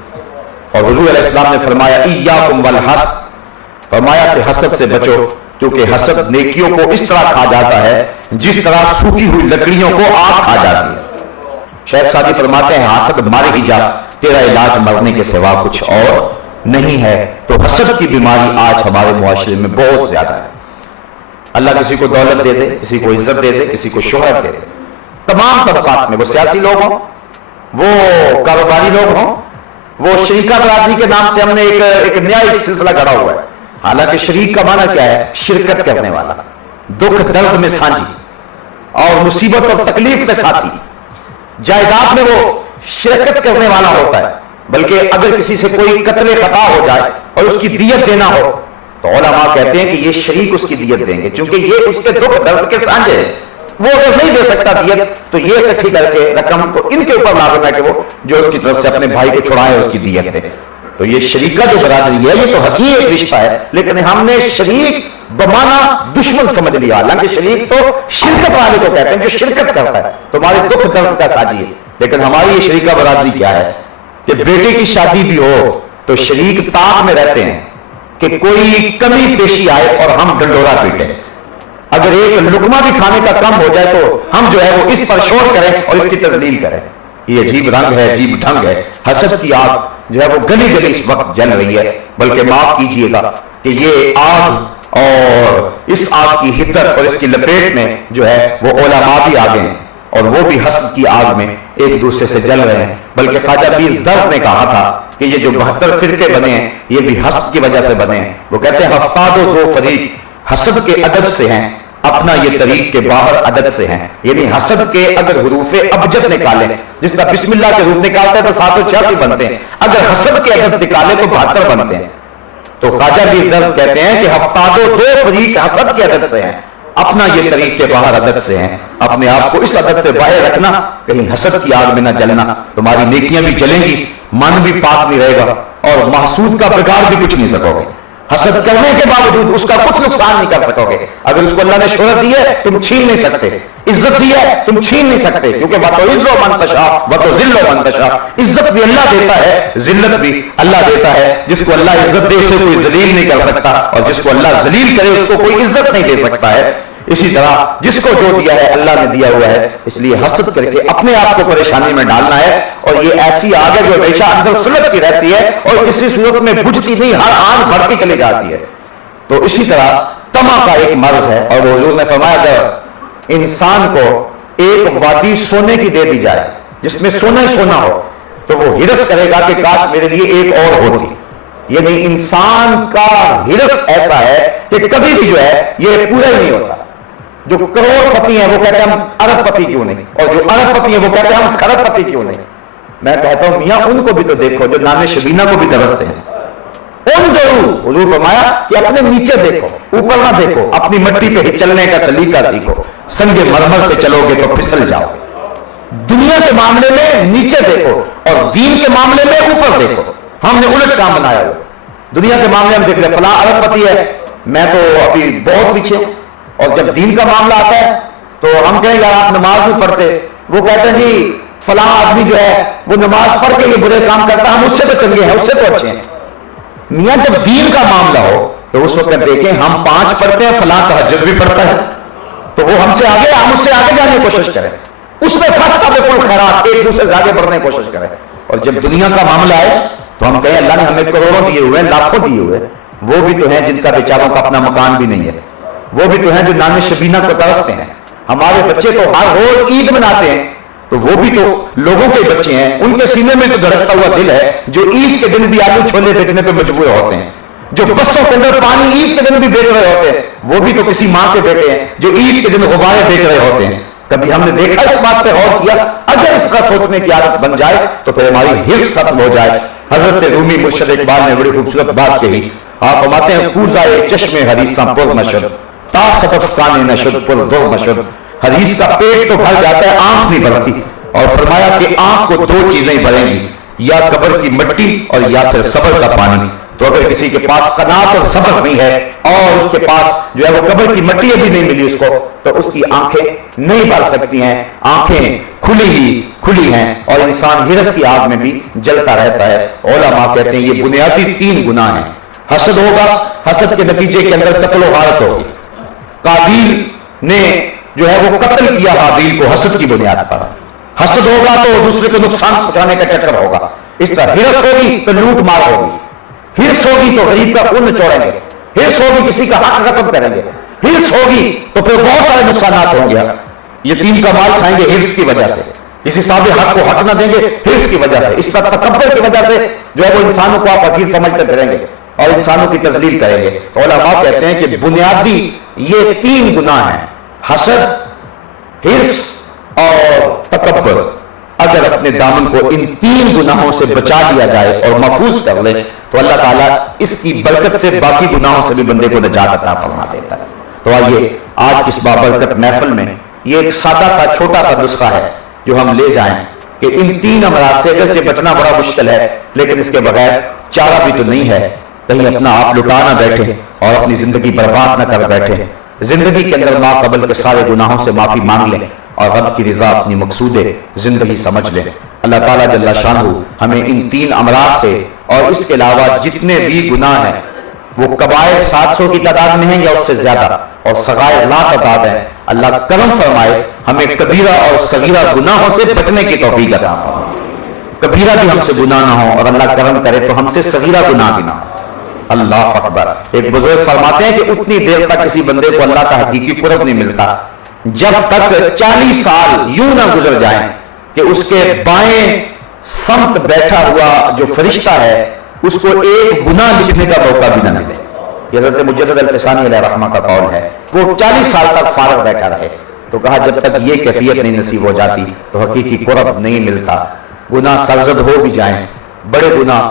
اور حضور علیہ السلام نے فرمایا ایاکم والحسد، فرمایا کہ حسد سے بچو، کیونکہ حسد نیکیوں کو اس طرح کھا جاتا ہے جس طرح سوکھی ہوئی لکڑیوں کو آگ کھا جاتی ہے۔ شیخ سعدی فرماتے ہیں حسد مارے ہی جا، تیرا علاج مرنے کے سوا کچھ اور نہیں ہے۔ تو حسد کی بیماری آج ہمارے معاشرے میں بہت زیادہ ہے۔ اللہ کسی کو دولت دے دے، کسی کو عزت دے دے، کسی کو شہرت دے دے، تمام طبقات میں، وہ سیاسی لوگ ہوں، وہ کاروباری لوگ ہوں، وہ شریکہ برادری کے نام سے ہم نے ایک نیا سلسلہ گڑھا ہوا ہے۔ حالانکہ شریک کا معنی کیا ہے؟ شرکت کرنے والا، دکھ درد میں سانجھی اور مصیبت اور تکلیف میں ساتھی۔ جائیداد میں وہ شرکت کرنے والا ہوتا ہے، بلکہ اگر کسی سے کوئی قتل خطا ہو جائے اور اس کی دیت دینا ہو تو علماء کہتے ہیں کہ یہ شریک اس کی دیت دیں گے، چونکہ یہ اس کے دکھ درد کے سانجے ہیں۔ وہ اگر نہیں دے سکتا دیت تو یہ اکٹھی کر کے رقم تو ان کے اوپر لازم ہے کہ وہ جو اس کی طرف سے اپنے بھائی کو چھڑائے اس کی دیت دے۔ تو یہ شریکہ جو برادری ہے یہ تو حسین ایک رشتہ ہے، لیکن ہم نے شریک بمانا دشمن سمجھ لیا۔ حالانکہ شریک تو شرکت والے کو کہتے ہیں جو شرکت کرتا ہے، تمہارے دکھ درد کا ساجی ہے۔ لیکن ہماری یہ شریکہ برادری کیا ہے کہ بیٹے کی شادی بھی ہو تو شریک طاق میں رہتے ہیں کہ کوئی کمی پیشی آئے اور ہم ڈنڈورا پیٹیں، اگر ایک لقمہ بھی کھانے کا کم ہو جائے تو ہم جو ہے وہ اس پر شور کریں اور اس کی تذلیل کریں۔ یہ عجیب رنگ ہے، عجیب ڈھنگ ہے۔ حسد کی آگ جو ہے وہ گلی گلی اس وقت جل رہی ہے، بلکہ معاف کیجئے گا کہ یہ آگ اور اس آگ کی حدت اور اس کی لپیٹ میں جو ہے وہ علماء بھی آ گئے ہیں، اور وہ بھی حسد کی آگ میں ایک دوسرے سے جل رہے ہیں، بلکہ خواجہ پیر درد نے کہا تھا کہ یہ جو 72 فرقے بنے ہیں یہ بھی حسد کی وجہ سے بنے ہیں۔ وہ کہتے ہیں ہفتاد و دو فریق حسد کے عدد سے ہیں، اپنا یہ طریق کے باہر عدد سے ہیں، یعنی حسد کے اگر حروف ابجد نکالیں، جس کا بسم اللہ کے حروف نکالتے ہیں تو 786 بنتے ہیں، اگر حسد کے عدد نکالیں تو 72 بنتے ہیں۔ تو خواجہ پیر درد کہتے ہیں کہ ہفتاد و دو فریق حسد کے عدد سے ہیں، اپنا یہ طریق کے باہر عدد سے ہیں۔ اپنے آپ کو اس عدد سے باہر رکھنا، کہیں حسد کی آگ میں نہ جلنا، تمہاری نیکیاں بھی جلیں گی، من بھی پاک نہیں رہے گا، اور محسود کا بگاڑ بھی کچھ نہیں سکو گے۔ حسد کرنے کے باوجود اس کا کچھ نقصان نہیں کر سکو گے۔ اگر اس کو اللہ نے شہرت دی ہے تم چھین نہیں سکتے، عزت دی ہے تم چھین نہیں سکتے، کیونکہ وَتُعِزُّ مَن تَشَاءُ وَتُذِلُّ مَن تَشَاءُ، عزت بھی اللہ دیتا ہے، ذلت بھی اللہ دیتا ہے۔ جس کو اللہ عزت دے اسے کوئی ذلیل نہیں کر سکتا، اور جس کو اللہ ذلیل کرے اس کو کوئی عزت نہیں دے سکتا ہے۔ اسی طرح جس کو جو دیا ہے اللہ نے دیا ہوا ہے، اس لیے حسد کر کے اپنے آپ کو پریشانی میں ڈالنا ہے، اور یہ ایسی آگ ہے جو ہمیشہ اندر سلگتی رہتی ہے اور کسی صورت میں بجھتی نہیں، ہر آن بڑھتی چلی جاتی ہے۔ تو اسی طرح طمع کا ایک مرض ہے، اور حضور نے فرمایا کہ انسان کو ایک وادی سونے کی دے دی جائے جس میں سونا ہی سونا ہو تو وہ ہرس کرے گا کہ کاش میرے لیے ایک اور ہوتی۔ یعنی انسان کا ہرس ایسا ہے کہ کبھی بھی جو ہے یہ پورا ہی نہیں ہوتا۔ جو کروڑ پتی ہیں وہ کہتے ہیں ہم ارب پتی کیوں نہیں، اور جو ارب پتی ہیں وہ کہتے ہیں ہم کھرب پتی کیوں نہیں۔ میں کہتا ہوں میاں ان کو بھی تو دیکھو جو نام شبینہ کو بھی ترستے ہیں، ان ضرور حضور فرمایا کہ اپنے نیچے دیکھو، اوپر نہ دیکھو، اپنی مٹی پہ چلنے کا سلیقہ سیکھو، سنگ مرمر پہ چلو گے تو پھسل جاؤ گے۔ دنیا کے معاملے میں نیچے دیکھو اور دین کے معاملے میں اوپر دیکھو۔ ہم نے الٹ کام بنایا ہوا، دنیا کے معاملے میں دیکھ رہے فلاں ارب پتی ہے، میں تو ابھی بہت پیچھے ہوں، اور جب دین کا معاملہ آتا ہے تو ہم کہیں یار آپ نماز نہیں پڑھتے، وہ کہتے ہیں جی فلاں آدمی جو ہے وہ نماز پڑھ کے یہ برے کام کرتا ہے، ہم اس سے تو چنگے ہیں، اس سے تو اچھے ہیں۔ میاں جب دین کا معاملہ ہو تو اس وقت دیکھیں ہم 5 پڑھتے ہیں، فلاں تہجد بھی پڑھتا ہے، تو وہ ہم سے آگے، ہم اس سے آگے جانے کی کوشش کریں، اس میں فاستبقوا الخیرات، ایک دوسرے سے آگے بڑھنے کی کوشش کریں۔ اور جب دنیا کا معاملہ ہے تو ہم کہیں اللہ نے ہمیں کروڑوں دیے ہوئے ہیں، لاکھوں دیے ہوئے ہیں، وہ بھی تو ہیں جن کا بیچاروں کا اپنا مکان بھی نہیں ہے، وہ بھی تو ہیں جو نام شبینہ کو ترستے ہیں۔ ہمارے بچے تو ہر روز عید مناتے ہیں، تو وہ بھی تو لوگوں کے بچے ہیں، ان کے سینے میں تو دھڑکتا ہوا دل ہے جو عید کے دن بھی آلو چھولے بیچنے پہ مجبور ہوتے ہیں، جو بسوں کے اندر پانی عید کے دن بھی بیچ رہے ہوتے ہیں، وہ بھی تو کسی ماں کے بیٹے ہیں جو عید کے دن غبارے بیچ رہے ہوتے ہیں۔ کبھی ہم نے دیکھا اس بات پہ غور کیا؟ اگر اس کا سوچنے کی عادت بن جائے تو پھر ہماری حرص ختم ہو جائے۔ حضرت رومی مرشد اقبال نے بڑی خوبصورت بات کہی، آپ فرماتے ہیں کوزائے چشم حریصاں پر نشد تا سبب کانے نشد پر دو نشد۔ حدیث کا پیٹ تو بھر جاتا ہے، آنکھ نہیں بھرتی، اور فرمایا کہ آنکھ کو 2 چیزیں بھریں گی، یا قبر کی مٹی اور یا پھر صبر کا پانی۔ تو اگر کسی کے پاس قناعت اور صبر نہیں ہے اور اس کے پاس جو ہے وہ قبر کی مٹی ابھی نہیں ملی اس کو، تو اس کی آنکھیں نہیں بھر سکتی ہیں، آنکھیں کھلی ہیں، اور انسان ہرس کی آگ میں بھی جلتا رہتا ہے۔ علماء کہتے ہیں یہ بنیادی 3 گناہ ہیں۔ حسد ہوگا، حسد کے نتیجے کے اندر قتل و غارت ہوگی۔ قابیل نے جو ہے وہ قتل کیا حابیل کو حسد کی بنیاد پر۔ حسد ہوگا تو دوسرے کو نقصان پہنچانے کا چکر ہوگا، اس طرح ہرس ہوگی تو لوٹ مار ہوگی، ہرس ہوگی تو غریب کا خون نچوڑیں گے، ہرس ہوگی کسی کا حق غصب کریں گے، ہرس ہوگی تو پھر بہت سارے نقصانات ہوں گے۔ یتیم کا مال کھائیں گے ہرس کی وجہ سے، کسی صاحب حق کو حق نہ دیں گے ہرس کی وجہ سے، اس طرح تکبر کی وجہ سے جو ہے وہ انسانوں کو آپ حقیر سمجھتے پھریں گے اور انسانوں کی تذلیل کریں گے۔ تو علماء کہتے ہیں کہ بنیادی یہ 3 گناہ ہیں، حسد، ہرس اور تکبر۔ اگر اپنے دامن کو ان 3 گناہوں سے بچا لیا جائے اور محفوظ کر لے تو اللہ تعالیٰ اس کی برکت سے باقی گناہوں سے بھی بندے کو نجات عطا فرما دیتا ہے۔ تو آئیے آج کی اس بابرکت محفل میں یہ ایک سادہ سا چھوٹا سا نسخہ ہے جو ہم لے جائیں کہ ان 3 امراض سے اگرچہ بچنا بڑا مشکل ہے، لیکن اس کے بغیر چارہ بھی تو نہیں ہے۔ کہیں اپنا آپ لٹا نہ بیٹھے اور اپنی زندگی برباد نہ کر بیٹھے، زندگی کے اندر ماں قبل کے سارے گناہوں سے معافی مانگ لیں اور رب کی رضا اپنی مقصود زندگی سمجھ لیں۔ اللہ تعالیٰ جل شانہ ہمیں ان 3 امراض سے اور اس کے علاوہ جتنے بھی گناہ ہیں وہ کبائر 700 کی تعداد میں ہیں یا اس سے زیادہ، اور صغائر لا تعداد ہیں، اللہ کرم فرمائے ہمیں کبیرہ اور صغیرہ گناہوں سے بچنے کی توفیق عطا فرمائے، کبیرہ بھی ہم سے گناہ نہ ہو اور اللہ کرم کرے تو ہم سے صغیرہ گناہ بھی نہ ہو۔ اللہ اکبر۔ ایک بزرگ فرماتے ہیں کہ اتنی دیر تک کسی بندے کو اللہ کا حقیقی قرب نہیں ملتا جب تک 40 سال یوں نہ گزر جائیں کہ اس کے بائیں سمت بیٹھا ہوا جو فرشتہ ہے اس کو ایک گناہ لکھنے کا موقع بھی نہ ملے. یہ حضرت مجدد الفسانی علیہ رحمہ کا قول ہے. وہ 40 سال تک فارغ بیٹھا رہے تو کہا جب تک یہ کیفیت نہیں نصیب ہو جاتی تو حقیقی قرب نہیں ملتا. گناہ سرزد ہو بھی جائیں، بڑے گناہ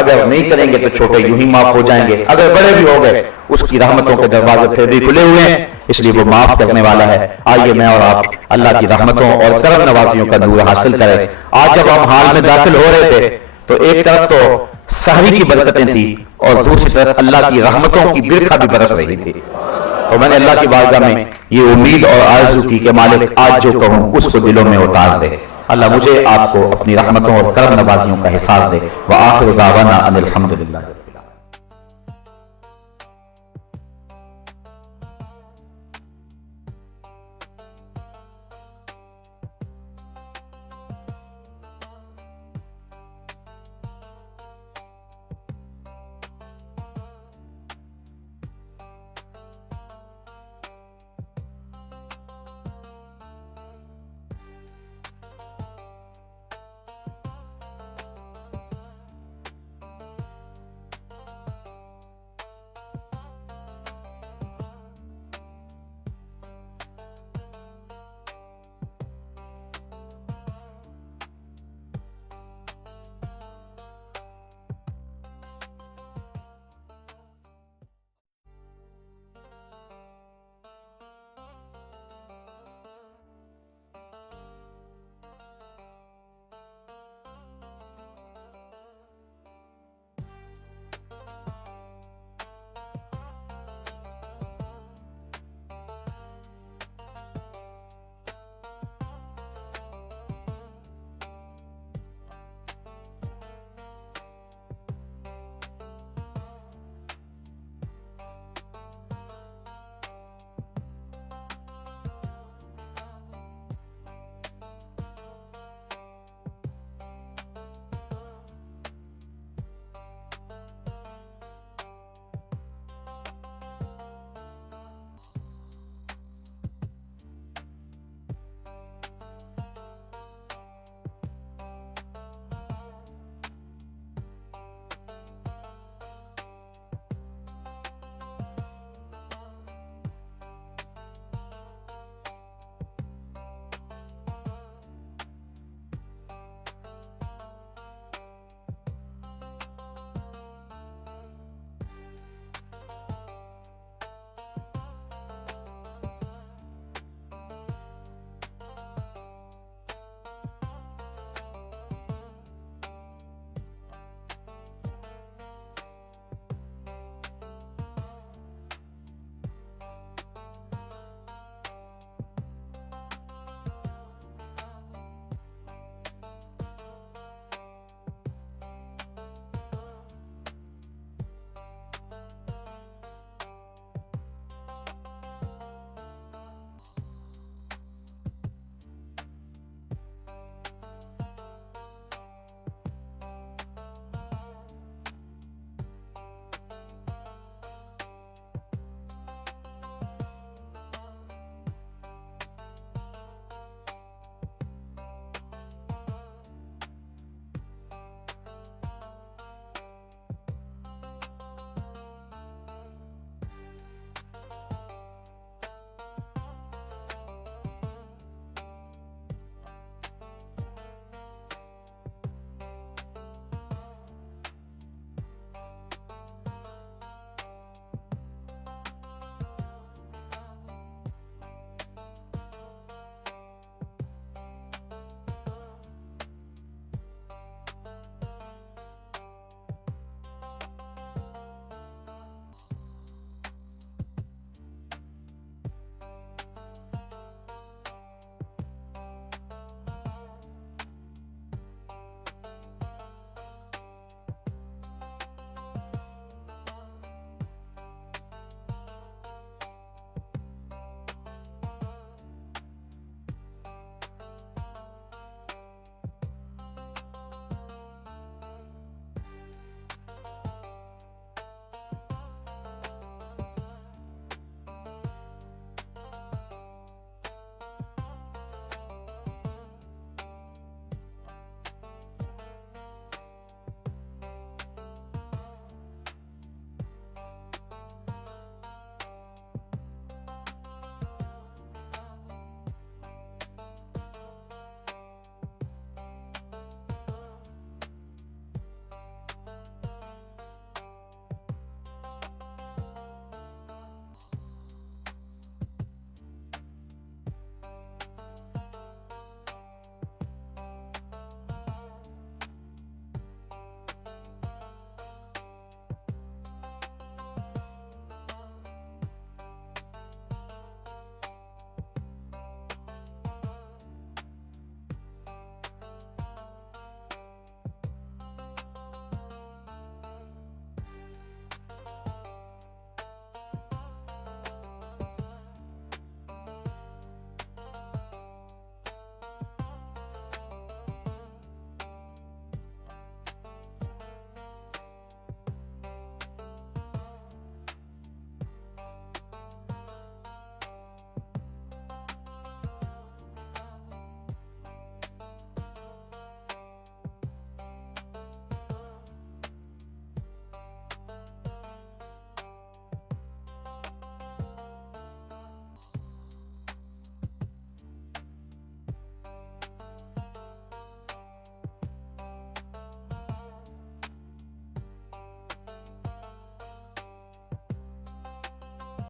اگر نہیں کریں گے تو چھوٹے یوں ہی معاف ہو جائیں گے، اگر بڑے بھی ہو گئے اس کی رحمتوں کے دروازے پھر بھی کھلے ہوئے ہیں، اس لیے وہ معاف کرنے والا ہے. آئیے میں اور آپ اللہ کی رحمتوں اور کرم نوازیوں کا نور حاصل کریں. آج جب ہم حال میں داخل ہو رہے تھے تو ایک طرف تو سحری کی برکتیں تھیں اور دوسری طرف اللہ کی رحمتوں کی برکھا بھی برس رہی تھی. تو میں نے اللہ کی بارگاہ میں یہ امید اور آرزو کی کہ مالک آج جو کہوں اس کو دلوں میں اتار دے. اللہ مجھے آپ کو اپنی رحمتوں اور کرم نوازیوں کا حساب دے. وآخر دعوانا ان الحمدللہ.